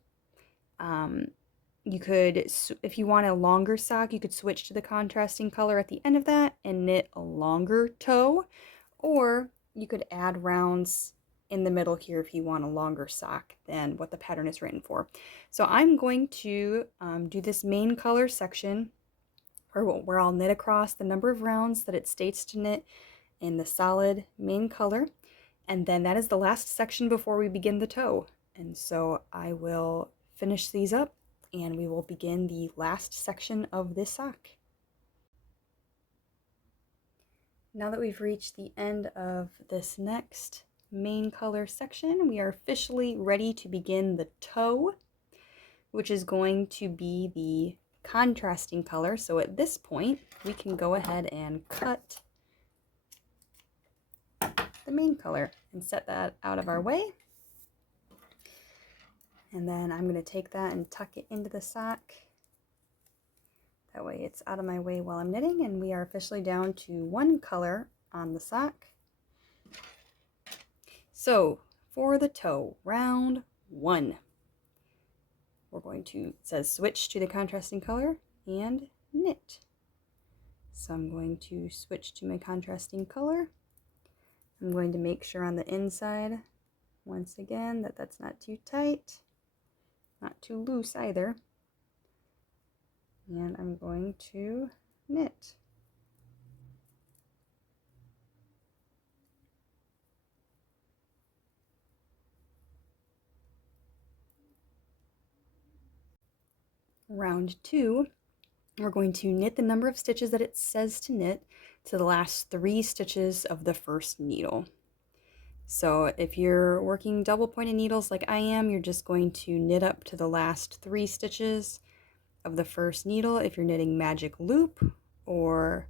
You could, if you want a longer sock, you could switch to the contrasting color at the end of that and knit a longer toe, or you could add rounds in the middle here if you want a longer sock than what the pattern is written for. So I'm going to do this main color section where I'll knit across the number of rounds that it states to knit in the solid main color, and then that is the last section before we begin the toe. And so I will finish these up, and we will begin the last section of this sock. Now that we've reached the end of this next main color section, we are officially ready to begin the toe, which is going to be the contrasting color. So at this point, we can go ahead and cut the main color and set that out of our way. And then I'm going to take that and tuck it into the sock. That way it's out of my way while I'm knitting, and we are officially down to 1 color on the sock. So for the toe, round 1, we're going to, it says switch to the contrasting color and knit. So I'm going to switch to my contrasting color. I'm going to make sure on the inside, once again, that that's not too tight, not too loose either. And I'm going to knit. Round 2, we're going to knit the number of stitches that it says to knit to the last 3 stitches of the first needle. So if you're working double pointed needles like I am, you're just going to knit up to the last 3 stitches of the first needle. If you're knitting magic loop or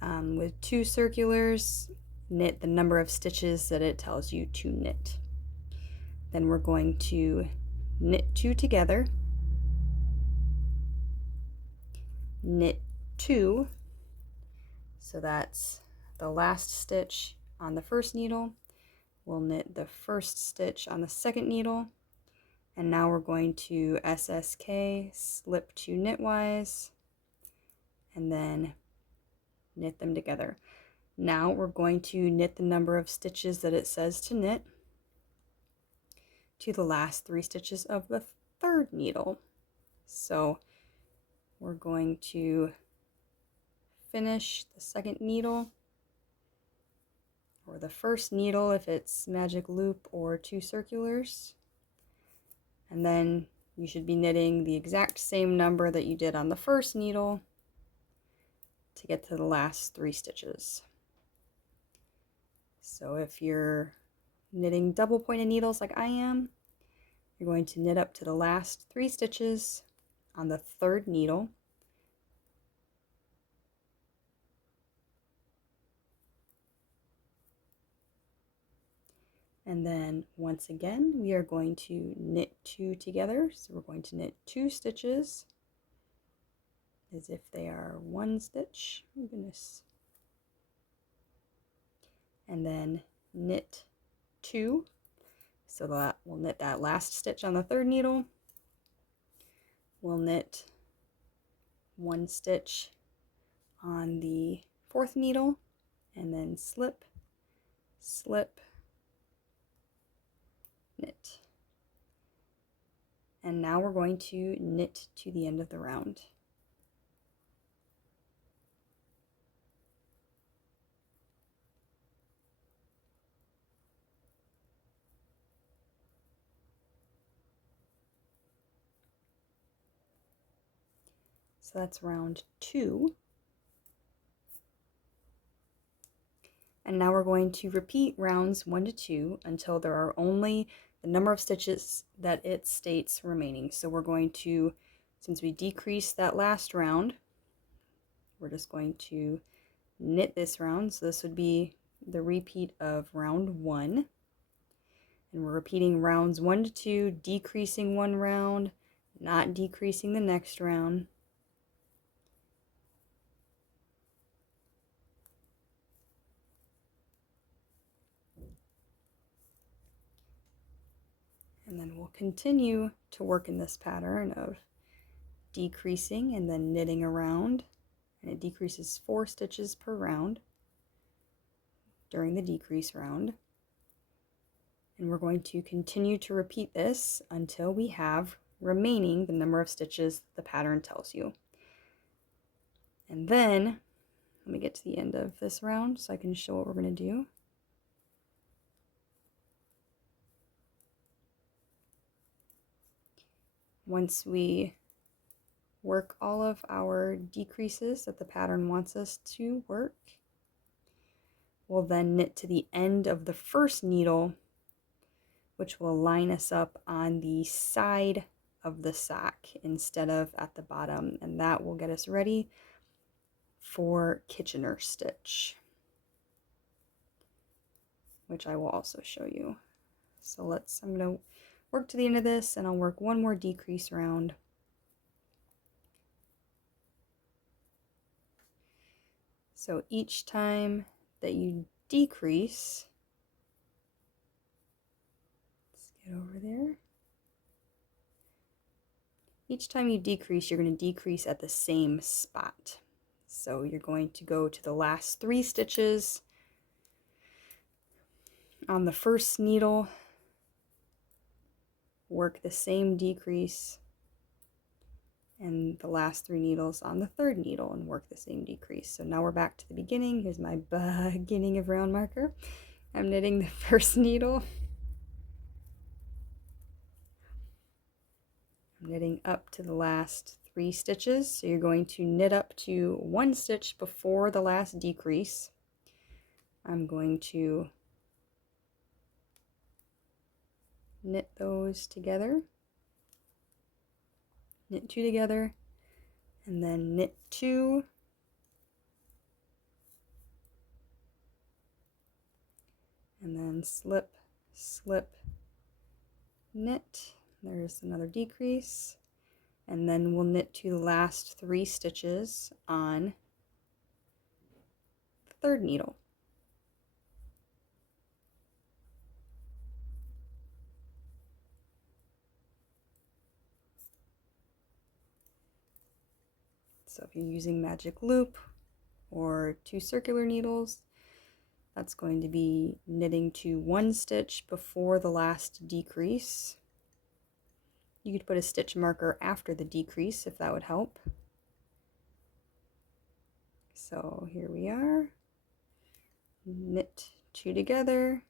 with 2 circulars, knit the number of stitches that it tells you to knit. Then we're going to knit 2 together, knit 2, so that's the last stitch on the first needle. We'll knit the first stitch on the second needle, And now we're going to SSK, slip to knitwise, and then knit them together. Now we're going to knit the number of stitches that it says to knit to the last 3 stitches of the third needle. So we're going to finish the second needle, or the first needle if it's magic loop or 2 circulars, and then you should be knitting the exact same number that you did on the first needle to get to the last 3 stitches. So if you're knitting double pointed needles like I am, you're going to knit up to the last 3 stitches on the third needle, and then once again we are going to knit 2 together. So we're going to knit 2 stitches as if they are 1 stitch. Oh goodness. And then knit 2, so that we'll knit that last stitch on the third needle. We'll knit 1 stitch on the fourth needle, and then slip, slip, knit. And now we're going to knit to the end of the round. So that's round 2. And now we're going to repeat rounds 1 to 2 until there are only the number of stitches that it states remaining. So we're going to, since we decreased that last round, we're just going to knit this round. So this would be the repeat of round 1. And we're repeating rounds 1 to 2, decreasing 1 round, not decreasing the next round. And then we'll continue to work in this pattern of decreasing and then knitting around. And it decreases 4 stitches per round during the decrease round. And we're going to continue to repeat this until we have remaining the number of stitches the pattern tells you. And then, let me get to the end of this round so I can show what we're going to do. Once we work all of our decreases that the pattern wants us to work, we'll then knit to the end of the first needle, which will line us up on the side of the sock instead of at the bottom, and that will get us ready for Kitchener stitch, which I will also show you. So I'm going to work to the end of this, and I'll work one more decrease round. So each time that you decrease, let's get over there. Each time you decrease, you're going to decrease at the same spot. So you're going to go to the last 3 stitches on the first needle, work the same decrease, and the last 3 needles on the third needle and work the same decrease. So now we're back to the beginning. Here's my beginning of round marker. I'm knitting the first needle. I'm knitting up to the last 3 stitches. So you're going to knit up to 1 stitch before the last decrease. I'm going to knit those together, knit 2 together, and then knit 2, and then slip, slip, knit. There's another decrease, and then we'll knit to the last 3 stitches on the third needle. So if you're using magic loop or 2 circular needles, that's going to be knitting to 1 stitch before the last decrease. You could put a stitch marker after the decrease if that would help. So here we are, knit 2 together,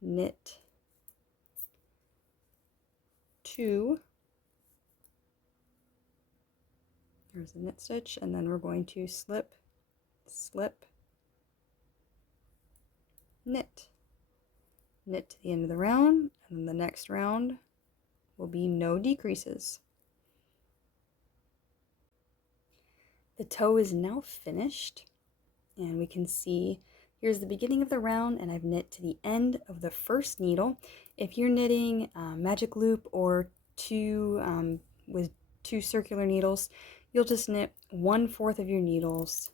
knit 2, there's a knit stitch, and then we're going to slip, slip, knit. Knit to the end of the round, and then the next round will be no decreases. The toe is now finished, and we can see here's the beginning of the round, and I've knit to the end of the first needle. If you're knitting magic loop or with 2 circular needles, you'll just knit 1/4 of your needles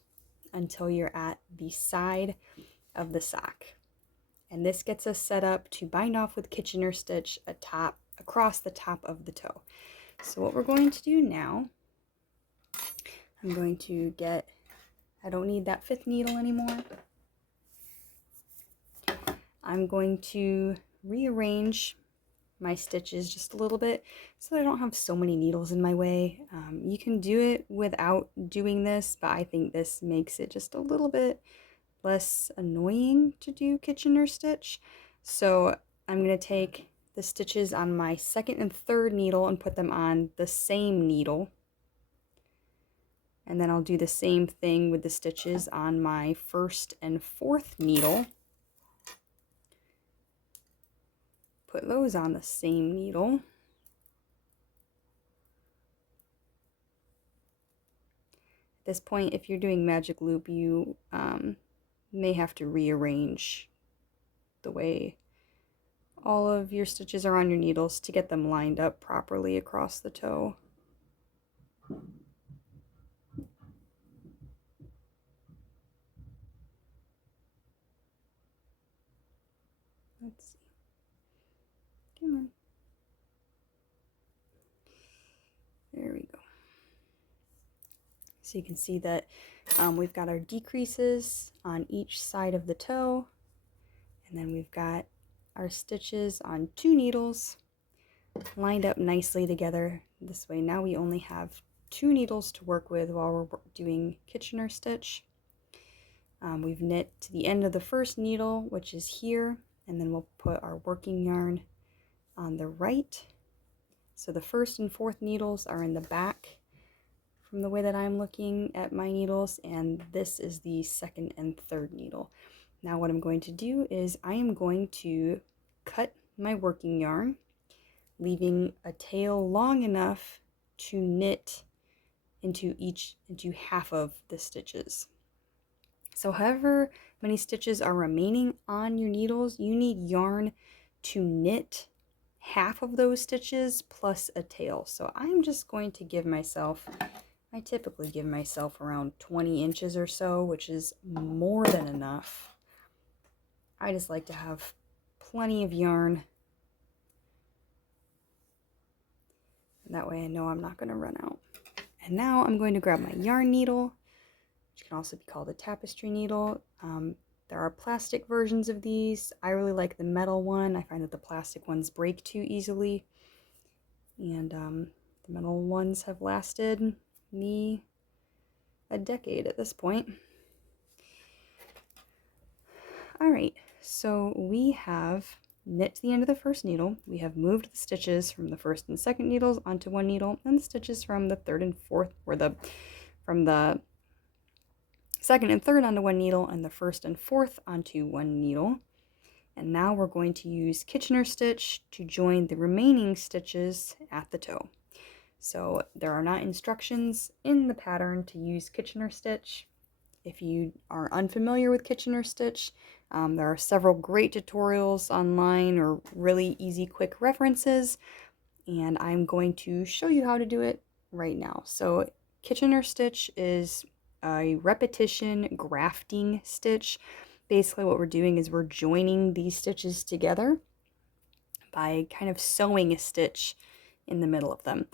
until you're at the side of the sock. And this gets us set up to bind off with Kitchener stitch across the top of the toe. So what we're going to do now, I'm going to I don't need that 5th needle anymore. I'm going to rearrange my stitches just a little bit so I don't have so many needles in my way. You can do it without doing this, but I think this makes it just a little bit less annoying to do Kitchener stitch. So I'm going to take the stitches on my 2nd and 3rd needle and put them on the same needle. And then I'll do the same thing with the stitches on my 1st and 4th needle. Put those on the same needle. At this point, if you're doing magic loop, you may have to rearrange the way all of your stitches are on your needles to get them lined up properly across the toe. Let's see. Come on. There we go. So you can see that we've got our decreases on each side of the toe, and then we've got our stitches on 2 needles lined up nicely together this way. Now we only have 2 needles to work with while we're doing Kitchener stitch. We've knit to the end of the 1st needle, which is here, and then we'll put our working yarn on the right. So the 1st and 4th needles are in the back from the way that I'm looking at my needles, and this is the 2nd and 3rd needle. Now what I'm going to do is I am going to cut my working yarn, leaving a tail long enough to knit into half of the stitches. So however many stitches are remaining on your needles, you need yarn to knit half of those stitches plus a tail. So I'm just going to give myself, I typically give myself around 20 inches or so, which is more than enough. I just like to have plenty of yarn. And that way I know I'm not going to run out. And now I'm going to grab my yarn needle, which can also be called a tapestry needle. There are plastic versions of these. I really like the metal one. I find that the plastic ones break too easily. And the metal ones have lasted me a decade at this point. Alright, so we have knit to the end of the 1st needle. We have moved the stitches from the 1st and 2nd needles onto 1 needle, and the stitches from the 3rd and 4th, or from the 2nd and 3rd onto 1 needle, and the 1st and 4th onto 1 needle. And now we're going to use Kitchener stitch to join the remaining stitches at the toe. So there are not instructions in the pattern to use Kitchener stitch. If you are unfamiliar with Kitchener stitch, there are several great tutorials online or really easy quick references, and I'm going to show you how to do it right now. So Kitchener stitch is a repetition grafting stitch. Basically what we're doing is we're joining these stitches together by kind of sewing a stitch in the middle of them.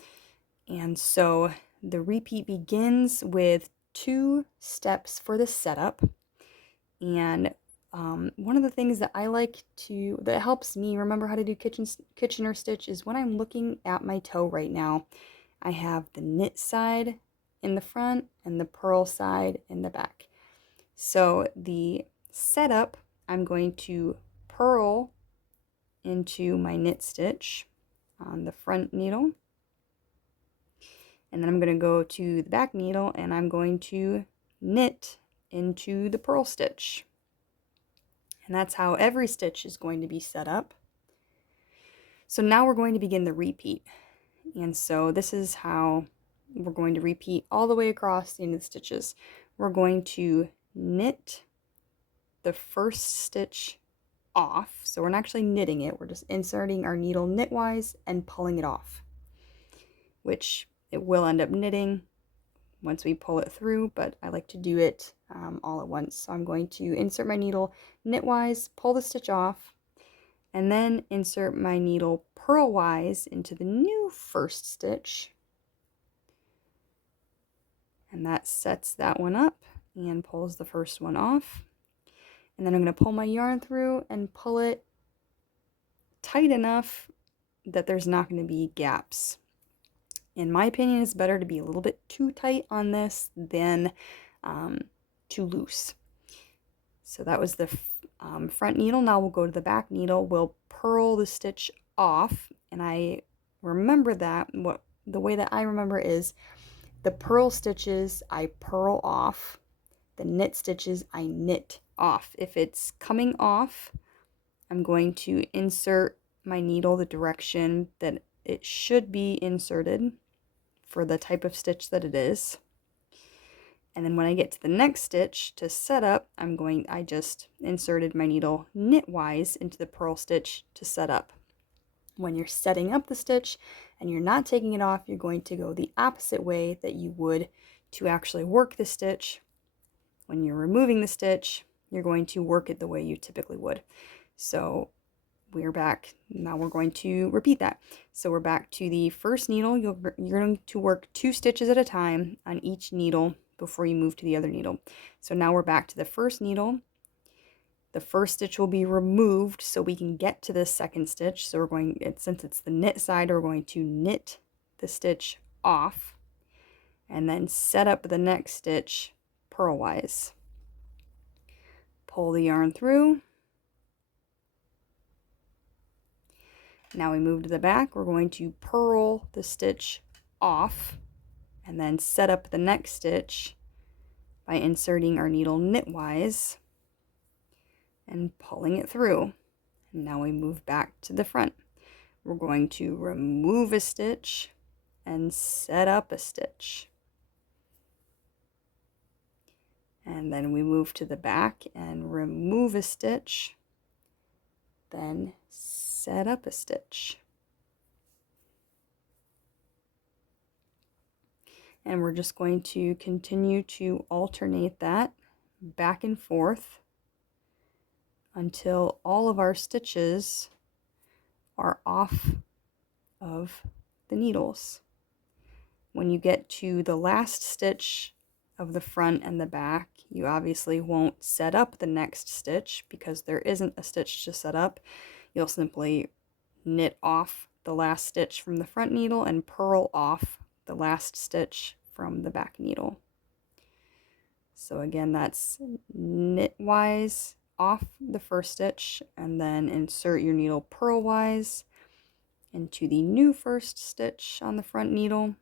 And so the repeat begins with 2 steps for the setup. And one of the things that I like to, that helps me remember how to do Kitchener stitch is when I'm looking at my toe right now, I have the knit side in the front and the purl side in the back. So the setup, I'm going to purl into my knit stitch on the front needle. And then I'm going to go to the back needle and I'm going to knit into the purl stitch. And that's how every stitch is going to be set up. So now we're going to begin the repeat. And so this is how we're going to repeat all the way across the end of the stitches. We're going to knit the first stitch off. So we're not actually knitting it, we're just inserting our needle knitwise and pulling it off, which it will end up knitting once we pull it through, but I like to do it all at once. So I'm going to insert my needle knitwise, pull the stitch off, and then insert my needle purlwise into the new first stitch. And that sets that one up and pulls the first one off. And then I'm going to pull my yarn through and pull it tight enough that there's not going to be gaps. In my opinion, it's better to be a little bit too tight on this than too loose. So that was the front needle. Now we'll go to the back needle. We'll purl the stitch off, and I remember that the way that I remember is the purl stitches I purl off, the knit stitches I knit off. If it's coming off, I'm going to insert my needle the direction that it should be inserted for the type of stitch that it is. And then when I get to the next stitch to set up, I just inserted my needle knitwise into the purl stitch to set up. When you're setting up the stitch and you're not taking it off, you're going to go the opposite way that you would to actually work the stitch. When you're removing the stitch, you're going to work it the way you typically would. So we're back. Now we're going to repeat that. So we're back to the first needle. You're going to work 2 stitches at a time on each needle before you move to the other needle. So now we're back to the first needle. The first stitch will be removed so we can get to the second stitch. So we're going, since it's the knit side, we're going to knit the stitch off and then set up the next stitch purlwise. Pull the yarn through. Now we move to the back. We're going to purl the stitch off and then set up the next stitch by inserting our needle knitwise and pulling it through. And now we move back to the front. We're going to remove a stitch and set up a stitch. And then we move to the back and remove a stitch, then set up a stitch. And we're just going to continue to alternate that back and forth until all of our stitches are off of the needles. When you get to the last stitch of the front and the back, you obviously won't set up the next stitch because there isn't a stitch to set up. You'll simply knit off the last stitch from the front needle and purl off the last stitch from the back needle. So again, that's knitwise off the first stitch and then insert your needle purlwise into the new first stitch on the front needle.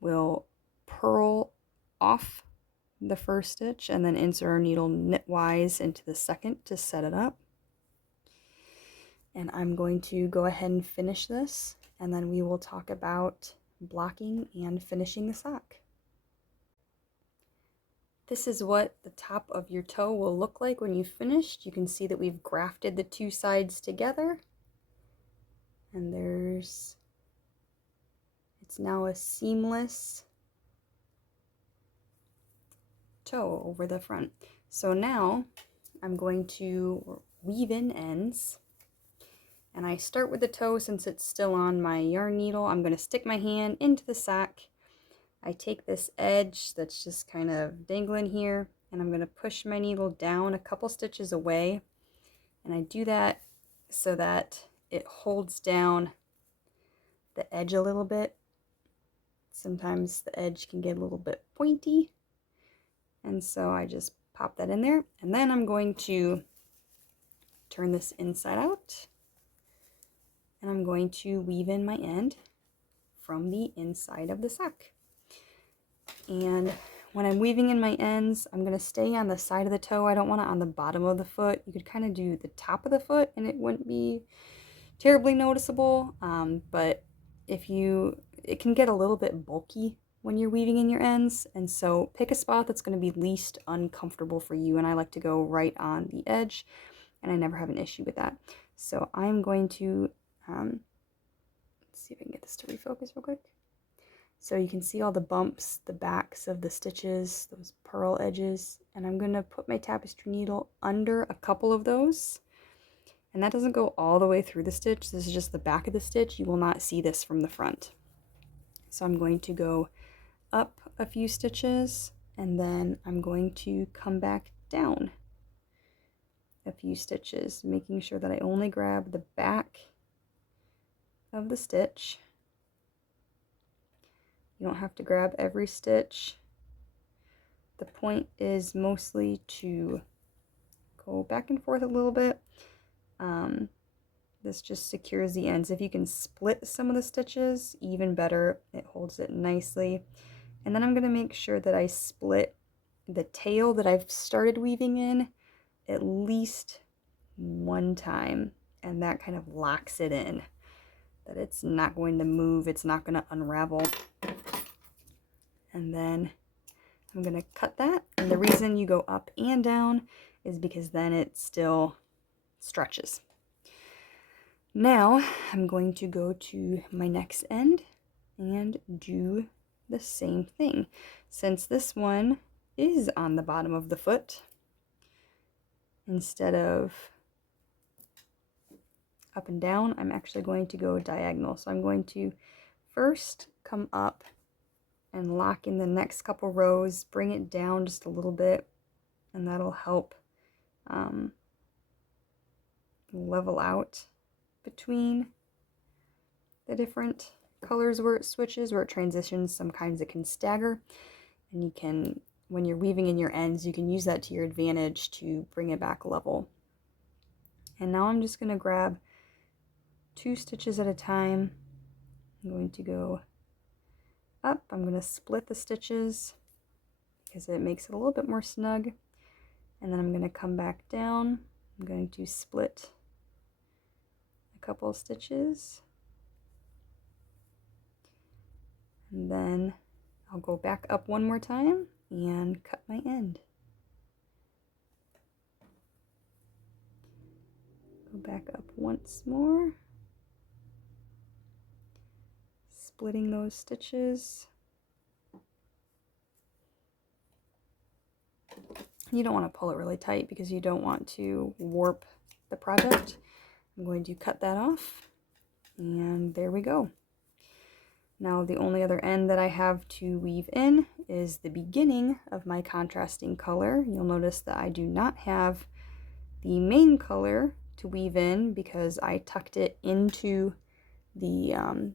We'll purl off the first stitch and then insert our needle knitwise into the second to set it up. And I'm going to go ahead and finish this, and then we will talk about blocking and finishing the sock. This is what the top of your toe will look like when you've finished. You can see that we've grafted the 2 sides together, and it's now a seamless toe over the front. So now I'm going to weave in ends, and I start with the toe since it's still on my yarn needle. I'm going to stick my hand into the sack, I take this edge that's just kind of dangling here, and I'm going to push my needle down a couple stitches away, and I do that so that it holds down the edge a little bit. Sometimes the edge can get a little bit pointy, and so I just pop that in there, and then I'm going to turn this inside out, and I'm going to weave in my end from the inside of the sock. And when I'm weaving in my ends, I'm going to stay on the side of the toe. I don't want it on the bottom of the foot. You could kind of do the top of the foot and it wouldn't be terribly noticeable, but it can get a little bit bulky when you're weaving in your ends, and so pick a spot that's going to be least uncomfortable for you, and I like to go right on the edge, and I never have an issue with that. So I'm going to, let's see if I can get this to refocus real quick. So you can see all the bumps, the backs of the stitches, those purl edges, and I'm going to put my tapestry needle under a couple of those. And that doesn't go all the way through the stitch. This is just the back of the stitch. You will not see this from the front. So I'm going to go up a few stitches, and then I'm going to come back down a few stitches, making sure that I only grab the back of the stitch. You don't have to grab every stitch. The point is mostly to go back and forth a little bit. This just secures the ends. If you can split some of the stitches, even better. It holds it nicely. And then I'm going to make sure that I split the tail that I've started weaving in at least one time, and that kind of locks it in, that it's not going to move, it's not going to unravel. And then I'm going to cut that, and the reason you go up and down is because then it still stretches. Now I'm going to go to my next end and do the same thing. Since this one is on the bottom of the foot, instead of up and down, I'm actually going to go diagonal. So I'm going to first come up and lock in the next couple rows, bring it down just a little bit, and that'll help level out between the different colors where it switches, where it transitions. Sometimes it can stagger, and you can, when you're weaving in your ends, you can use that to your advantage to bring it back level. And now I'm just going to grab 2 stitches at a time. I'm going to go up, I'm going to split the stitches because it makes it a little bit more snug, and then I'm going to come back down. I'm going to split a couple of stitches, and then I'll go back up one more time and cut my end. Go back up once more, splitting those stitches. You don't want to pull it really tight because you don't want to warp the project. I'm going to cut that off, and there we go. Now the only other end that I have to weave in is the beginning of my contrasting color. You'll notice that I do not have the main color to weave in because I tucked it into the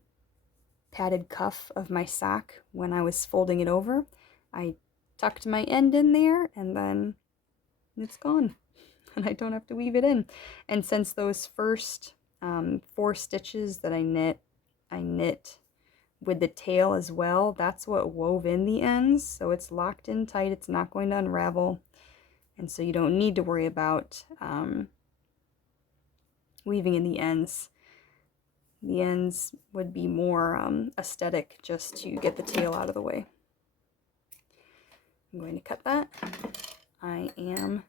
padded cuff of my sock when I was folding it over. I tucked my end in there, and then it's gone, and I don't have to weave it in. And since those first 4 stitches that I knit with the tail as well, that's what wove in the ends, so it's locked in tight, it's not going to unravel, and so you don't need to worry about weaving in the ends. The ends would be more aesthetic just to get the tail out of the way. I'm going to cut that. I am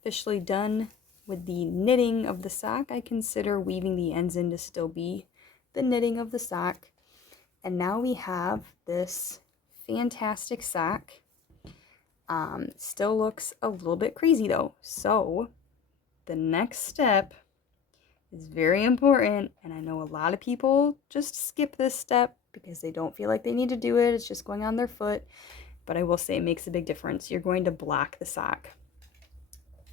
officially done with the knitting of the sock. I consider weaving the ends in to still be the knitting of the sock. And now we have this fantastic sock. Still looks a little bit crazy though. So the next step is very important, and I know a lot of people just skip this step because they don't feel like they need to do it. It's just going on their foot. But I will say it makes a big difference. You're going to black the sock.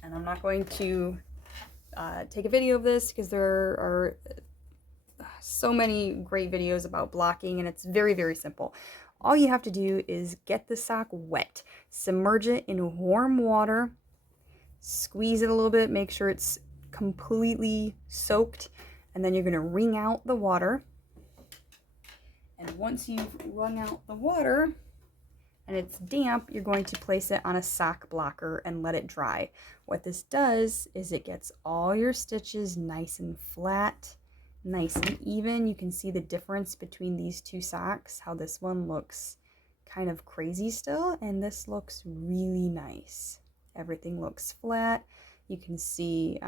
And I'm not going to take a video of this because there are so many great videos about blocking, and it's very, very simple. All you have to do is get the sock wet, submerge it in warm water, squeeze it a little bit, make sure it's completely soaked, and then you're going to wring out the water. And once you've wrung out the water and it's damp, you're going to place it on a sock blocker and let it dry. What this does is it gets all your stitches nice and flat, nice and even. You can see the difference between these two socks, how this one looks kind of crazy still, and this looks really nice. Everything looks flat. You can see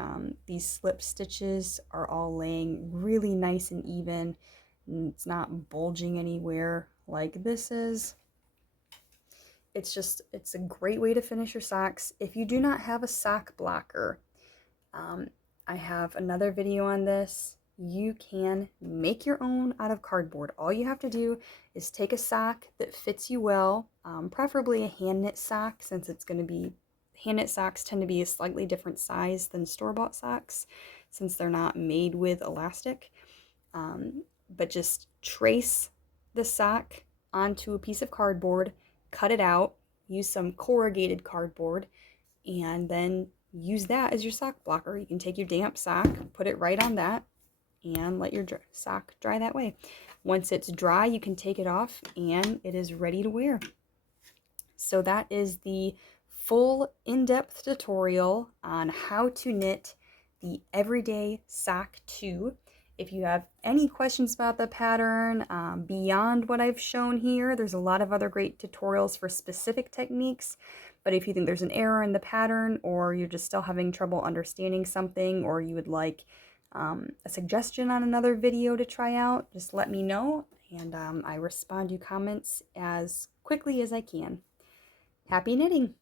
these slip stitches are all laying really nice and even. And it's not bulging anywhere like this is. It's a great way to finish your socks. If you do not have a sock blocker, I have another video on this. You can make your own out of cardboard. All you have to do is take a sock that fits you well, preferably a hand knit sock, since it's going to be, hand knit socks tend to be a slightly different size than store-bought socks since they're not made with elastic. But just trace the sock onto a piece of cardboard, cut it out, use some corrugated cardboard, and then use that as your sock blocker. You can take your damp sock, put it right on that, and let your sock dry that way. Once it's dry, you can take it off and it is ready to wear. So that is the full in-depth tutorial on how to knit the Everyday Sock 2. If you have any questions about the pattern beyond what I've shown here, there's a lot of other great tutorials for specific techniques. But if you think there's an error in the pattern, or you're just still having trouble understanding something, or you would like a suggestion on another video to try out, just let me know, and I respond to comments as quickly as I can. Happy knitting!